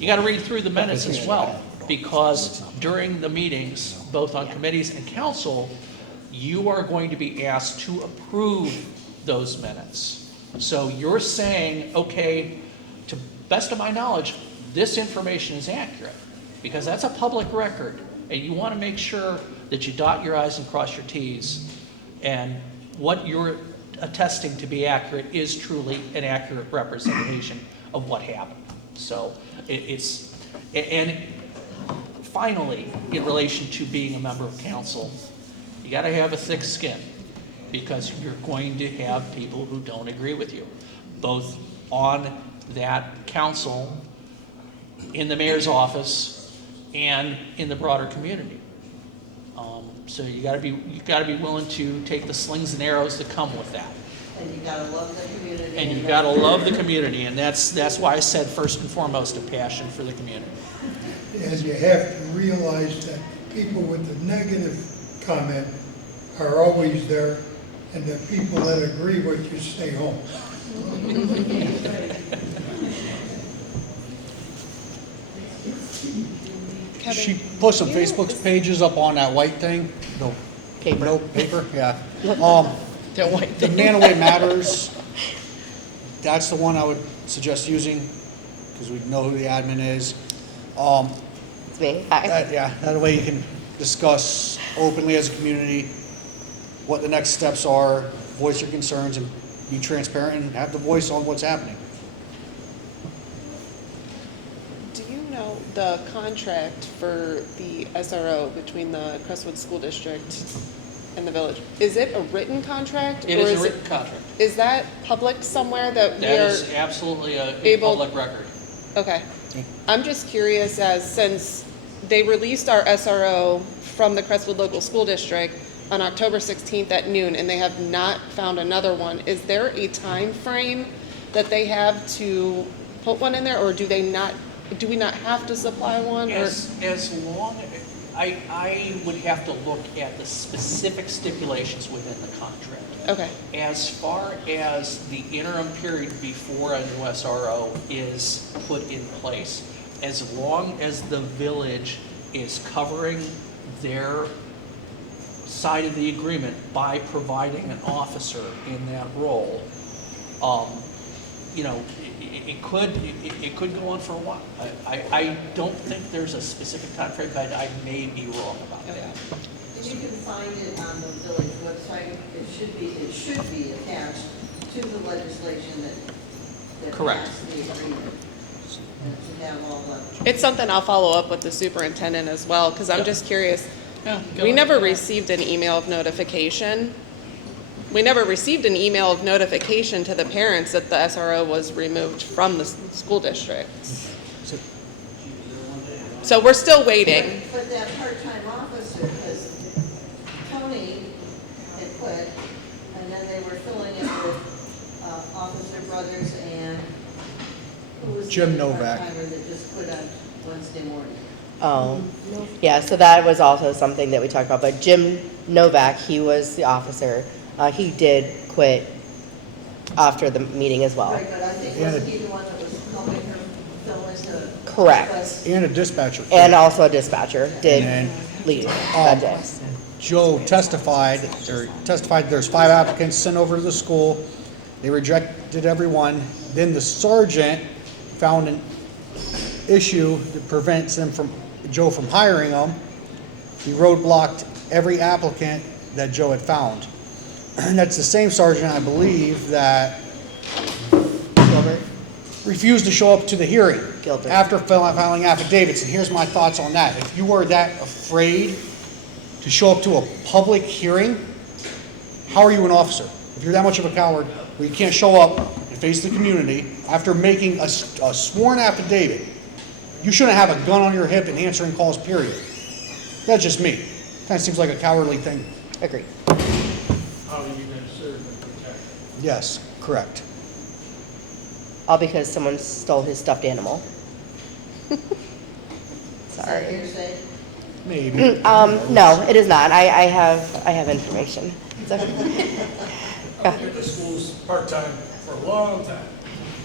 You got to read through the minutes as well, because during the meetings, both on committees and council, you are going to be asked to approve those minutes. So you're saying, okay, to best of my knowledge, this information is accurate, because that's a public record, and you want to make sure that you dot your I's and cross your T's, and what you're attesting to be accurate is truly an accurate representation of what happened. So and finally, in relation to being a member of council, you got to have a thick skin, because you're going to have people who don't agree with you, both on that council, in the mayor's office, and in the broader community. So you got to be willing to take the slings and arrows that come with that. And you gotta love the community. And you gotta love the community, and that's why I said first and foremost, a passion for the community. And you have to realize that people with the negative comment are always there, and the people that agree with you stay home. She put some Facebook pages up on that white thing, the paper, no, paper, yeah. The white The thing. Mantua Matters, that's the one I would suggest using, because we know who the admin is. It's me. Hi. Yeah, that way you can discuss openly as a community what the next steps are, voice your concerns, and be transparent and have the voice on what's happening. Do you know the contract for the SRO between the Crestwood School District and the village? Is it a written contract? It or is a written contract. Is that public somewhere that we That are is absolutely a able- public record. Okay. I'm just curious since they released our SRO from the Crestwood Local School District on October 16th at noon, and they have not found another one. Is there a time frame that they have to put one in there, or do we not have to supply one? Or? As long, I would have to look at the specific stipulations within the contract. Okay. As far as the interim period before a new SRO is put in place, as long as the village is covering their side of the agreement by providing an officer in that role, it could go on for a while. I don't think there's a specific time frame, but I may be wrong about that. And you can find it on the village website. It should be attached to the legislation that Correct. passed the agreement. And to have all the. It's something I'll follow up with the superintendent as well, because I'm just curious. We never received an email of notification. We never received an email of notification to the parents that the SRO was removed from the school district. So we're still waiting. But that part-time officer, because Tony had quit, and then they were filling it with Officer Brothers and who was Jim the Novak. part-timer that just quit on Wednesday morning? Oh, yeah, so that was also something that we talked about, but Jim Novak, he was the officer. He did quit after the meeting as well. Right, but I think wasn't he the one that was helping her fill in the. Correct. And a dispatcher. And also a dispatcher did And leave that day. Joe testified there's 5 applicants sent over to the school. They rejected everyone. Then the sergeant found an issue that prevents Joe from hiring them. He roadblocked every applicant that Joe had found. And that's the same sergeant, I believe, that refused to show up to the hearing after filing affidavits. And here's my thoughts on that. If you are that afraid to show up to a public hearing, how are you an officer? If you're that much of a coward where you can't show up and face the community after making a sworn affidavit, you shouldn't have a gun on your hip and answering calls, period. That's just me. Kind of seems like a cowardly thing. Agreed. How are you gonna serve and protect? Yes, correct. All because someone stole his stuffed animal. Is that Sorry. hearsay? Maybe. No, it is not. I have information. So- I've been at the schools part-time for a long time.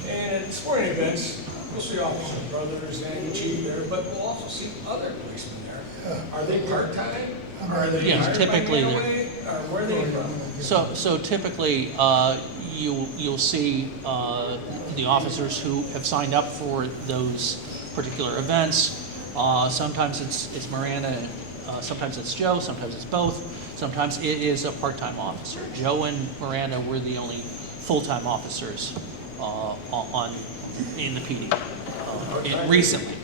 And at sporting events, we'll see Officer Brothers and the chief there, but we'll also see other policemen there. Are they part-time? Are they Yes, hired by typically they're- Mantua? Or where are they from? So typically, you'll see the officers who have signed up for those particular events. Sometimes it's Miranda, sometimes it's Joe, sometimes it's both. Sometimes it is a part-time officer. Joe and Miranda were the only full-time officers in the PD recently.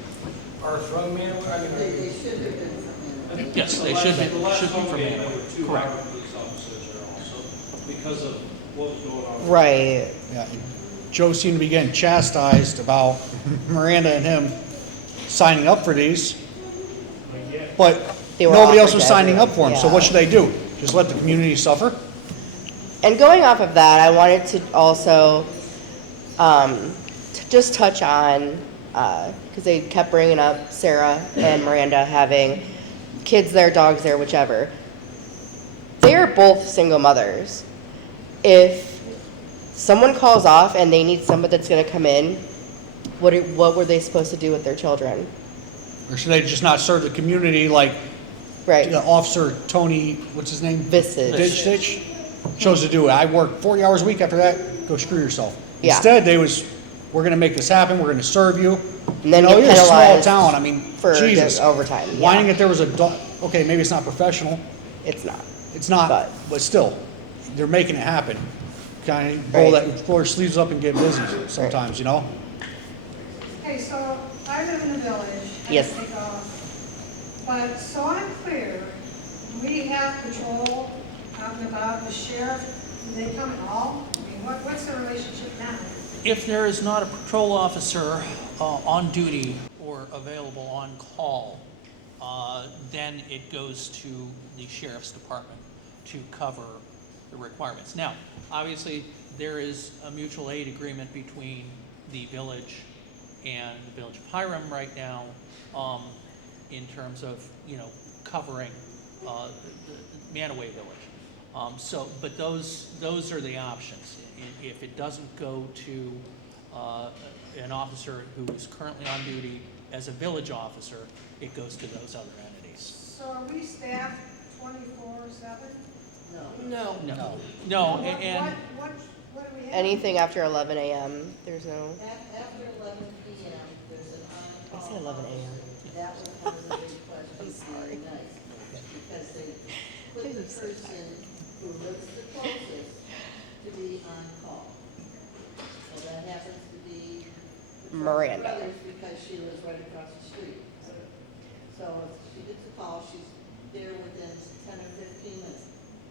Are from Mantua? I mean, They should have been from Mantua. Yes, they should be from Mantua. Mantua. Two Correct. Harvard police officers there also, because of what was going on. Right. Yeah. Joe seemed to be getting chastised about Miranda and him signing up for these, but They were nobody else offered was to signing up everyone. for them. So Yeah. what should they do? Just let the community suffer? And going off of that, I wanted to also just touch on, because they kept bringing up Sarah and Miranda having kids there, dogs there, whichever. They are both single mothers. If someone calls off and they need somebody that's going to come in, what were they supposed to do with their children? Or should they just not serve the community like Officer Tony, what's his name? Vistage chose to do it. I work 40 hours a week after that, go screw yourself. Yeah. Instead, we're going to make this happen, we're going to serve you. And then you're get a small penalized town, I mean, for Jesus. overtime. Yeah. Whining that there was a dog, okay, maybe it's not professional. It's not. It's not, but still, they're making it happen. Kind of roll their sleeves up and get busy sometimes, you know? Okay, so I live in the village. Yes. I take off. But so I'm clear, we have patrol out and about, the sheriff, do they come at all? I mean, what's the relationship now? If there is not a patrol officer on duty or available on call, then it goes to the sheriff's department to cover the requirements. Now, obviously, there is a mutual aid agreement between the village and the village of Hiram right now, in terms of, covering the Mantua Village. But those are the options. If it doesn't go to an officer who is currently on duty as a village officer, it goes to those other entities. So are we staffed 24/7? No. No, What do we have? Anything after 11 a.m., there's no... After 11 p.m., there's an on-call. I said 11 a.m. That was one of the big questions. I'm sorry. Because they put the person who lives the closest to be on call. Well, that happens to be Miranda. Brothers because she lives right across the street. So if she gets a call, she's there within 10 or 15 minutes.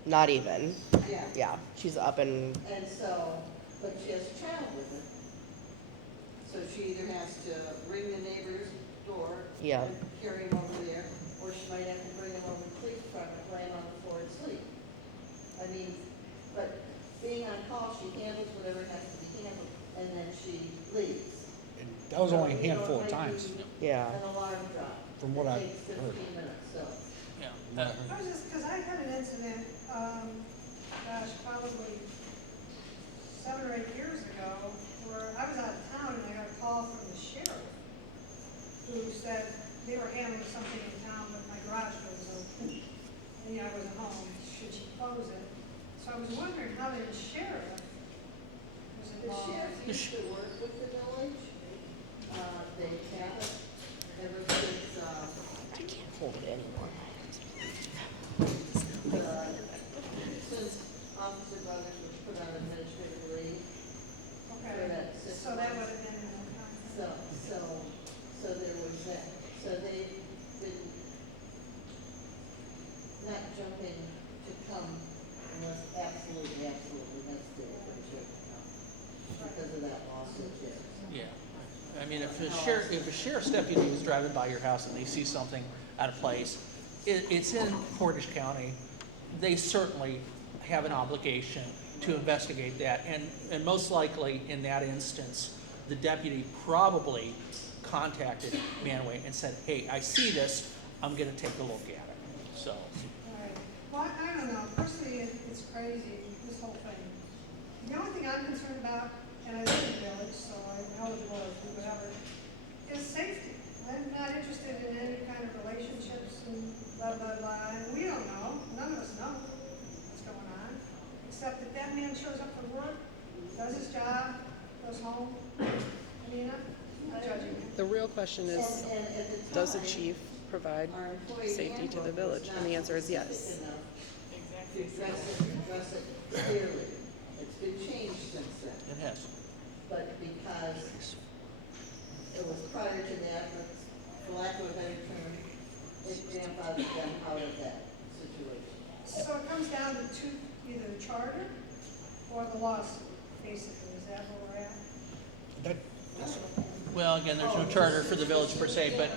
Not even. Yeah. Yeah, she's up and... And so, but she has a child with her. So she either has to ring the neighbor's door Yeah. and carry him over there, or she might have to bring him over to the police department, lay him on the floor and sleep. I mean, but being on call, she handles whatever has to be handled, and then she leaves. And that was only a handful of times. Yeah. An alarm drop. From what I've It takes 15 minutes, so. I was just, because I had an incident, probably 7 or 8 years ago, where I was out of town and I got a call from the sheriff who said they were handling something in town, but my garage door was open. And I wasn't home, should she close it? So I was wondering how the sheriff was The involved. sheriff used to work with the village. They haven't ever since, I can't hold it anymore. since Officer Brothers was put on administrative leave. Okay, for that 6 so that would months. have been in the contract. So there was that. So they've been not jumping to come unless absolutely necessary for the sheriff to come. Because of that lawsuit, yes. Yeah, I mean, if a sheriff's deputy was driving by your house and they see something out of place, it's in Portage County, they certainly have an obligation to investigate that, and most likely in that instance, the deputy probably contacted Mantua and said, hey, I see this, I'm gonna take a look at it, so. Right. Well, I don't know, personally, it's crazy, this whole thing. The only thing I'm concerned about, and I live in the village, so I'm eligible to do whatever, is safety. I'm not interested in any kind of relationships and blah, blah, blah, and we don't know, none of us know what's going on, except that that man shows up for work, does his job, goes home. I mean, I'm not judging him. The real question is, does the chief provide safety to the village? And the answer is yes. To address it clearly. It's been changed since then. It has. But because it was prior to that, but for lack of a better term, it grandfathered them out of that situation. So it comes down to either the charter or the lawsuit, basically, is that where we're at? Well, again, there's no charter for the village per se, but,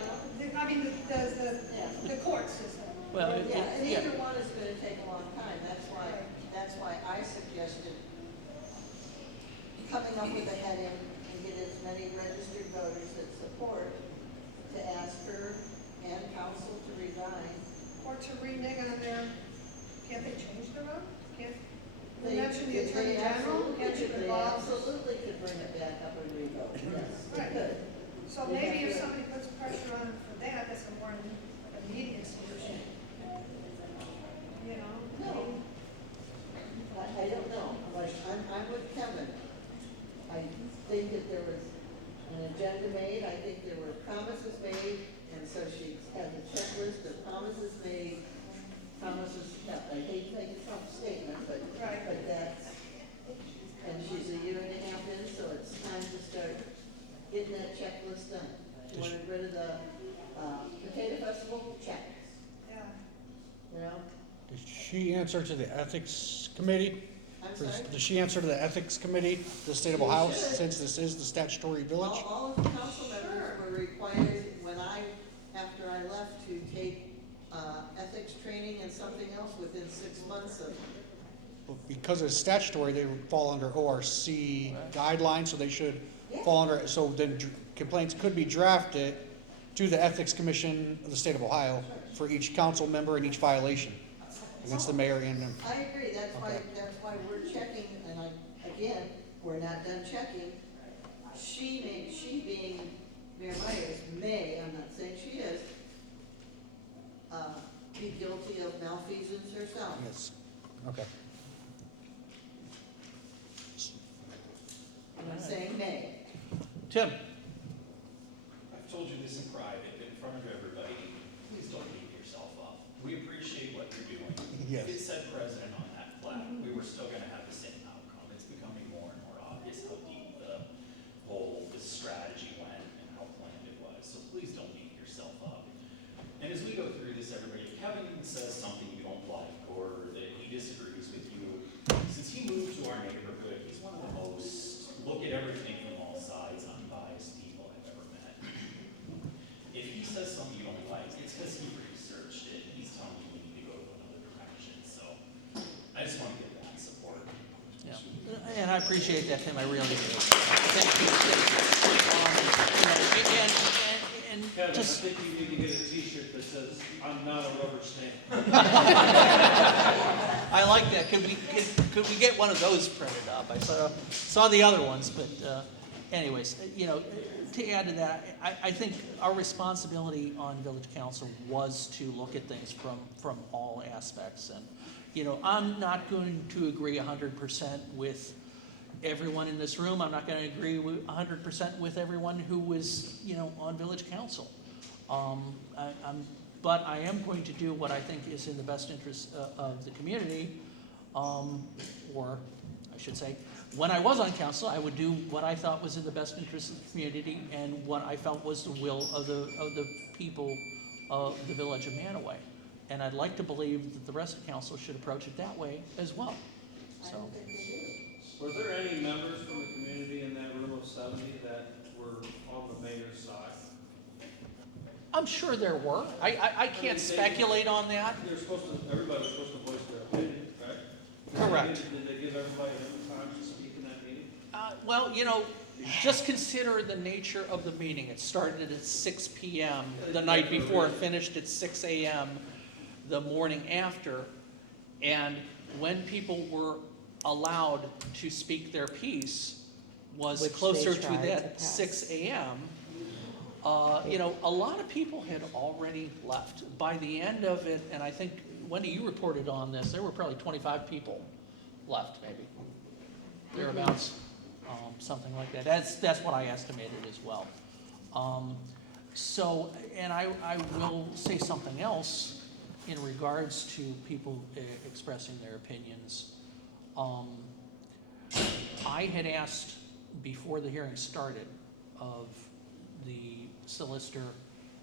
I mean, the court system. well, Yeah, and yeah. either one is gonna take a long time, that's why that's why I suggested coming up with a heading and get as many registered voters that support to ask her and council to resign. Or to renege on their, can't they change their vote? Can't, They- you mentioned the Attorney General, absolutely can't you could- They involve? absolutely could bring it back up and revote, yes, they Right. could. So We maybe have if to- somebody puts pressure on them for that, that's a more immediate solution. You know? No. I don't know, but I'm with Kevin. I think that there was an agenda made, I think there were promises made, and so she has a checklist of promises made, promises kept. I hate to make a tough statement, but that's, and she's a year and a half in, so it's time to start getting that checklist done. She wanted rid of the potato festival, check, Yeah. you know? Does she answer to the ethics committee? I'm Or sorry? Does she answer to the ethics committee, the state of She Ohio, should. since this is the statutory village? All of the council members were required, after I left, to take ethics training and something else within 6 months of. Because it's statutory, they would fall under ORC guidelines, so they should fall under, so then complaints could be drafted to the Ethics Commission of the state of Ohio for each council member and each violation against the mayor and. I agree, that's why we're checking, and again, we're not done checking. She being Mayor Myers may, I'm not saying she is, be guilty of malfeasance herself. Yes, okay. I'm saying may. Tim? I've told you this in private, in front of everybody, please don't beat yourself up. We appreciate what you're doing. Yes. If it said president on that flag, we were still gonna have the same outcome. It's becoming more and more obvious how deep this strategy went and how planned it was. So please don't beat yourself up. And as we go through this, everybody, if Kevin says something you don't like or that he disagrees with you, since he moved to our neighborhood, he's one of the most, look at everything from all sides, unbiased people I've ever met. If he says something you don't like, it's because he researched it, and he's telling you we need to go to another direction, so I just want to give that support. Yeah, and I appreciate that, Tim, I really do. Thank you. And Kevin, just, I think you need to get a T-shirt that says, "I'm not a rubber stamp." I like that. Could we get one of those printed up? I saw the other ones, but anyways, to add to that, I think our responsibility on village council was to look at things from all aspects. And, I'm not going to agree 100% with everyone in this room. I'm not going to agree 100% with everyone who was, on village council. But I am going to do what I think is in the best interest of the community, or I should say, when I was on council, I would do what I thought was in the best interest of the community and what I felt was the will of the people of the village of Mantua. And I'd like to believe that the rest of council should approach it that way as well. So. Were there any members from the community in that room of 70 that were on the mayor's side? I'm sure there were. I can't speculate on that. Everybody was supposed to voice their opinion, right? Correct. Did they give everybody enough time to speak in that meeting? Well, just consider the nature of the meeting. It started at 6 p.m. the night before and finished at 6 a.m. the morning after. And when people were allowed to speak their piece was Which closer they to tried that to pass. 6 a.m. A lot of people had already left. By the end of it, and I think, Wendy, you reported on this, there were probably 25 people left, maybe. Thereabouts, something like that. That's what I estimated as well. And I will say something else in regards to people expressing their opinions. I had asked before the hearing started of the solicitor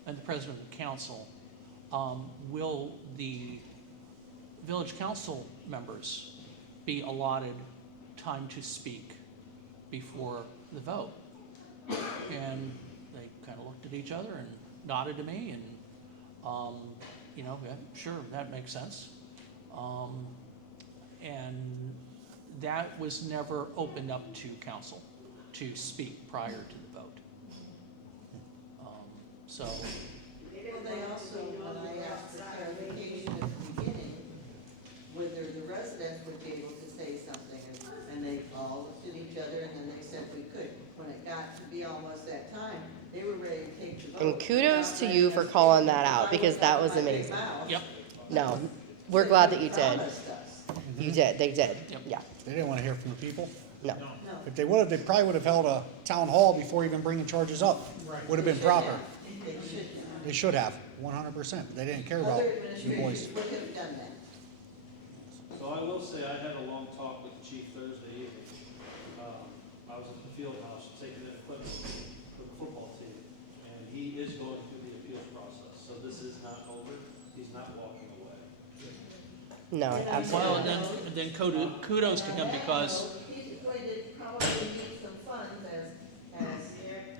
and the president of the council, will the village council members be allotted time to speak before the vote? And they kind of looked at each other and nodded to me and, yeah, sure, that makes sense. And that was never opened up to council to speak prior to the vote. So, Well, they also, when I asked for clarification at the beginning, whether the residents would be able to say something, and they all looked at each other, and then they said we could. When it got to be almost that time, they were ready to take the vote. And kudos to you for calling that out, because that was amazing. yep. No, we're glad that you did. Promised us. You did, they did, Yep. yeah, They didn't want to hear from the people. no. No. If they would have, they probably would have held a town hall before even bringing charges up. Would have been proper. They should have. They should have, 100%. They didn't care about Other you boys. administrations would have done that. So I will say, I had a long talk with the chief Thursday evening. I was at the field house taking in equipment for the football team, and he is going through the appeals process. So this is not over, he's not walking away. No, Well, absolutely. and then kudos to him because, He's going to probably need some funds as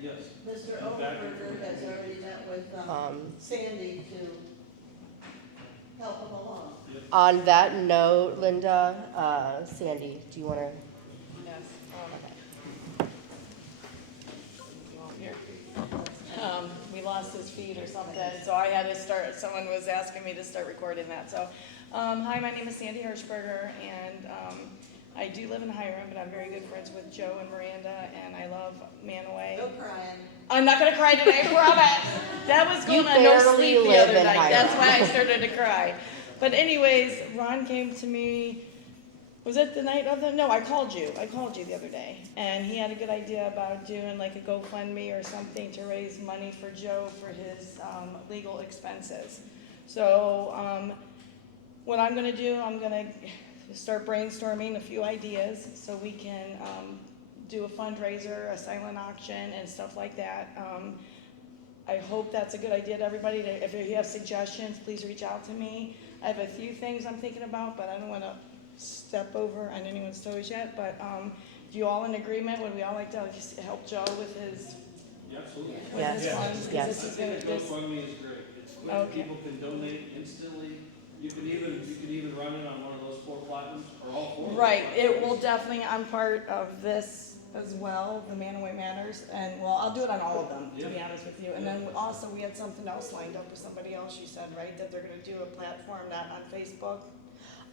Yes. Mr. And back and Overberger forth. has already met with Sandy to help him along. On that note, Linda, Sandy, do you want to? Yes. Here. We lost his feed or something, so I had to start, someone was asking me to start recording that, so. Hi, my name is Sandy Hirschberger, and I do live in Hiram, but I'm very good friends with Joe and Miranda, and I love Manaway. No crying. I'm not gonna cry today, I promise. That was going You on no barely sleep the live other in night, Hiram. that's why I started to cry. But anyways, Ron came to me, was it the night of the, no, I called you the other day. And he had a good idea about doing like a GoFundMe or something to raise money for Joe for his legal expenses. So what I'm gonna do, I'm gonna start brainstorming a few ideas so we can do a fundraiser, a silent auction and stuff like that. I hope that's a good idea to everybody. If you have suggestions, please reach out to me. I have a few things I'm thinking about, but I don't want to step over on anyone's toes yet. But do you all in agreement? Would we all like to help Joe with his Yeah, absolutely. with his funds? 'Cause Yes. this is gonna, this, GoFundMe is great. It's quick, Okay. people can donate instantly. You can even run it on one of those 4 platinums or all 4. right. It will definitely. I'm part of this as well, the Manaway Matters, and well, I'll do it on all of them to be honest with you. And then also we had something else lined up with somebody else. You said right that they're going to do a platform not on Facebook.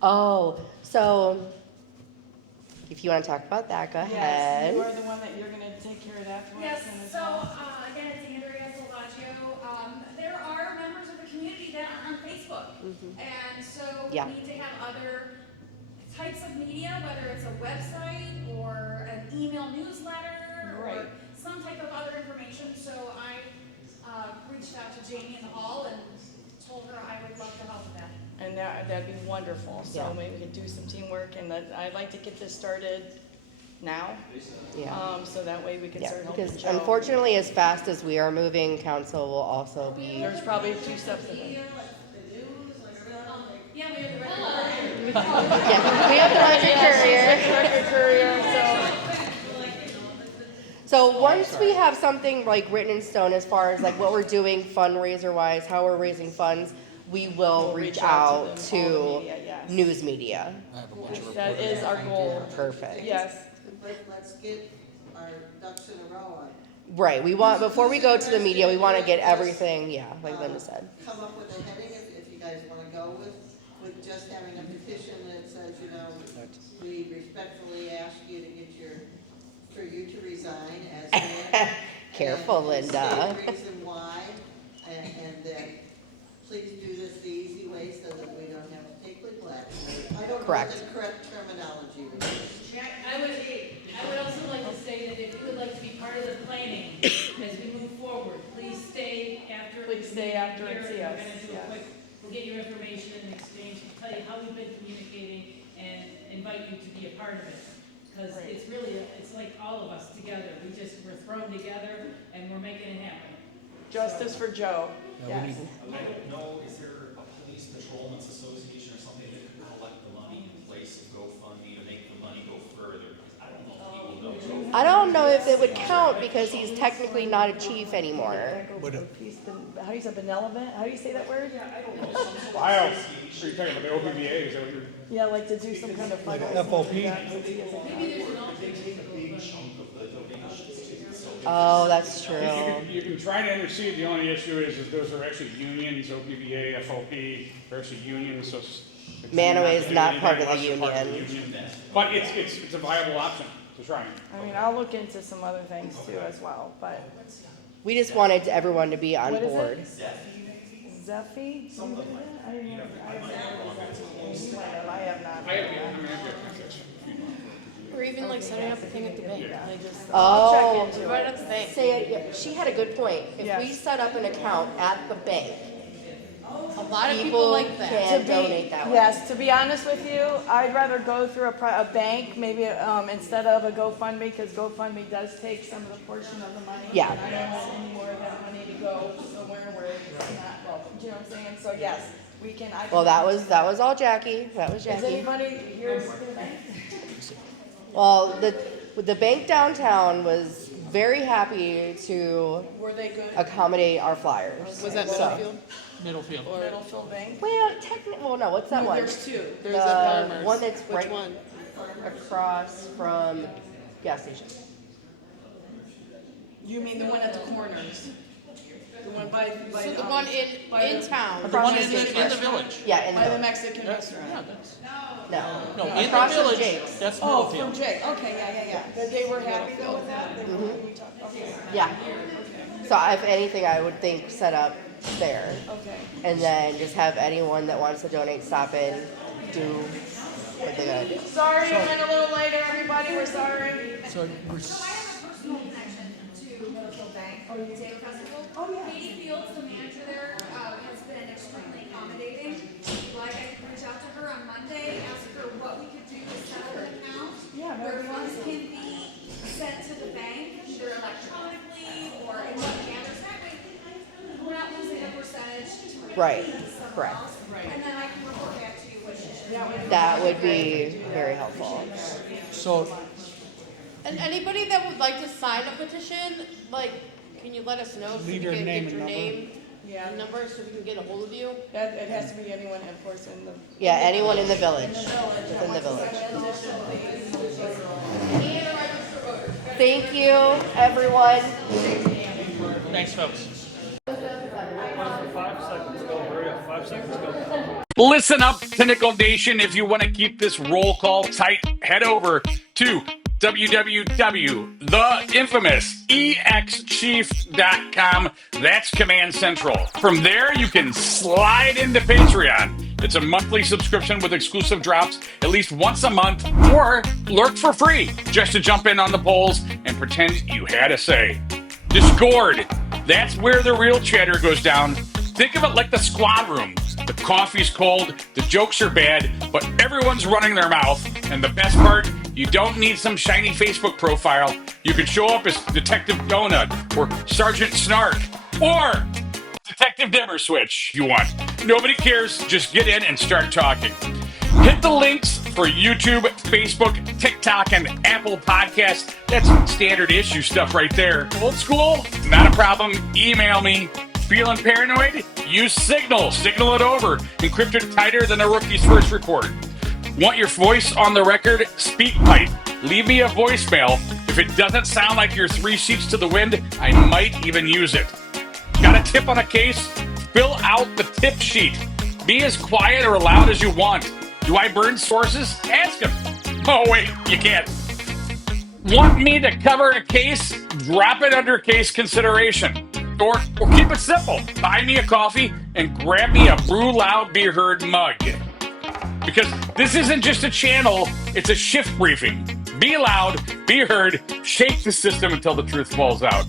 Oh, so if you want to talk about that, go ahead. Yes, you are the one that you're going to take care of that for us. Yes, and as so, well. again, it's Andrea Salvaggio. There are members of the community that are on Facebook. And so Yeah. we need to have other types of media, whether it's a website or an email newsletter Right. or some type of other information. So I reached out to Jamie in the hall and told her I would love to help with that. And that'd be wonderful. So Yeah. maybe we could do some teamwork, and I'd like to get this started now. Yeah. So that way we can Yeah, start helping because Joe. unfortunately, as fast as we are moving, council will also be. There's probably 2 steps of it. Yeah, we have the record. Yeah, we have the record courier. So once we have something like written in stone as far as like what we're doing fundraiser wise, how we're raising funds, we will We'll reach reach out out to them, all the to media, yes. news media. I have a bunch of That reporters. is our goal. Perfect. Yes. Let's get our ducks in a row on. Right, we want, before we go to the media, we want to get everything, yeah, like Linda said. Come up with a heading if you guys want to go with just having a petition that says, you know, we respectfully ask you to get for you to resign as mayor. Careful, and Linda. state the reason why, and then please do this the easy way so that we don't have to take legal action. I don't know Correct. the correct terminology. I would also like to say that if you would like to be part of the planning as we move forward, please stay after. Please stay after and see us, We're gonna do a yes. quick, we'll get your information and exchange, tell you how we've been communicating and invite you to be a part of it. Because Right. it's really, it's like all of us together, we're thrown together and we're making it happen. Justice for Joe. Yeah, we Yes. need- I don't know, is there a police patrolmen's association or something that could collect the money in place of GoFundMe to make the money go further? Because I don't know if people know. I don't know if it would count because he's technically not a chief anymore. Would it- how do you say benevolent? How do you say that word? Are you talking about the OBBA? Is that what you're? Yeah, like to do some kind of Like fundraising. a FOP? Oh, that's true. You can try to intercede. The only issue is those are actually unions, OBBA, FOP, they're actually unions, so. Mantua is not part of the Unless you're part of the union. But it's a viable option to try. I mean, I'll look into some other things too as well, but. We just wanted everyone to be on What is board. it? Zephy? Something like that? I didn't know. I have not. I have Or even like setting up a thing at the bank. They just. Oh, check into Right at the bank. she had a good point. If Yes. we set up an account at the bank, A lot of people like that. can donate that way. Yes, to be honest with you, I'd rather go through a bank, maybe, instead of a GoFundMe, because GoFundMe does take some of the portion of the money. Yeah. And I don't want any more of that money to go somewhere where it's not, well, do you know what I'm saying? So yes, we can, I can. Well, that was all Jackie. That was Is Jackie. anybody here working the bank? Well, the bank downtown was very happy to Were they good? accommodate our flyers. Was that So- Middlefield? Middlefield. Or Middlefield Bank? Well, well, no, what's that No, one? there's two. There's The a Farmers. one that's Which right one? across from gas station. You mean the one at the corners? The one by. So the one in town. The one in Across the, from in the village. Yeah, in the By the village. Mexican restaurant? No. No, in the Across from village, Jake's. that's Oh, from Middlefield. Jake, okay, yeah. But they were happy though with that? They were, Mhm. we talked, okay. Yeah. So if anything, I would think set up there. Okay. And then just have anyone that wants to donate stop in, do what they gotta do. Sorry, it went a little later, everybody, we're sorry. So we're, So I have a personal connection to Middlefield Bank, Day Festival. Oh, yeah. Katie Fields, the manager there, has been extremely accommodating. Like, I could reach out to her on Monday, ask her what we could do to set up an account. Yeah, Where that'd be funds awesome. can be sent to the bank, either electronically or in what manner. So that way, we're not losing a percentage to Right, someone correct. else. And then I can report back to you what she. That would be very helpful. so And anybody that would like to sign a petition, like, can you let us know so we Leave your can name get and your number. name Yeah, and number so we can get a hold of you? that, it has to be anyone, of course, in the. Yeah, anyone in the village, In the village. within the village. And a registered voter. Thank you, everyone. Thanks, folks. 5 seconds ago, hurry up, 5 seconds ago. Listen up, Pinnacle Nation. If you want to keep this roll call tight, head over to www.theinfamousexchief.com. That's Command Central. From there, you can slide into Patreon. It's a monthly subscription with exclusive drops at least once a month, or lurk for free just to jump in on the polls and pretend you had a say. Discord. That's where the real chatter goes down. Think of it like the squad room. The coffee's cold, the jokes are bad, but everyone's running their mouth. And the best part, you don't need some shiny Facebook profile. You can show up as Detective Donut or Sergeant Snark or Detective Dimmerswitch if you want. Nobody cares. Just get in and start talking. Hit the links for YouTube, Facebook, TikTok, and Apple Podcasts. That's standard issue stuff right there. Old school? Not a problem. Email me. Feeling paranoid? Use Signal. Signal it over. Encrypted tighter than a rookie's first report. Want your voice on the record? Speak pipe. Leave me a voicemail. If it doesn't sound like you're 3 sheets to the wind, I might even use it. Got a tip on a case? Fill out the tip sheet. Be as quiet or loud as you want. Do I burn sources? Ask him. Oh, wait, you can't. Want me to cover a case? Drop it under case consideration. Or keep it simple. Buy me a coffee and grab me a Brew Loud Be Heard mug. Because this isn't just a channel, it's a shift briefing. Be loud, be heard, shake the system until the truth falls out.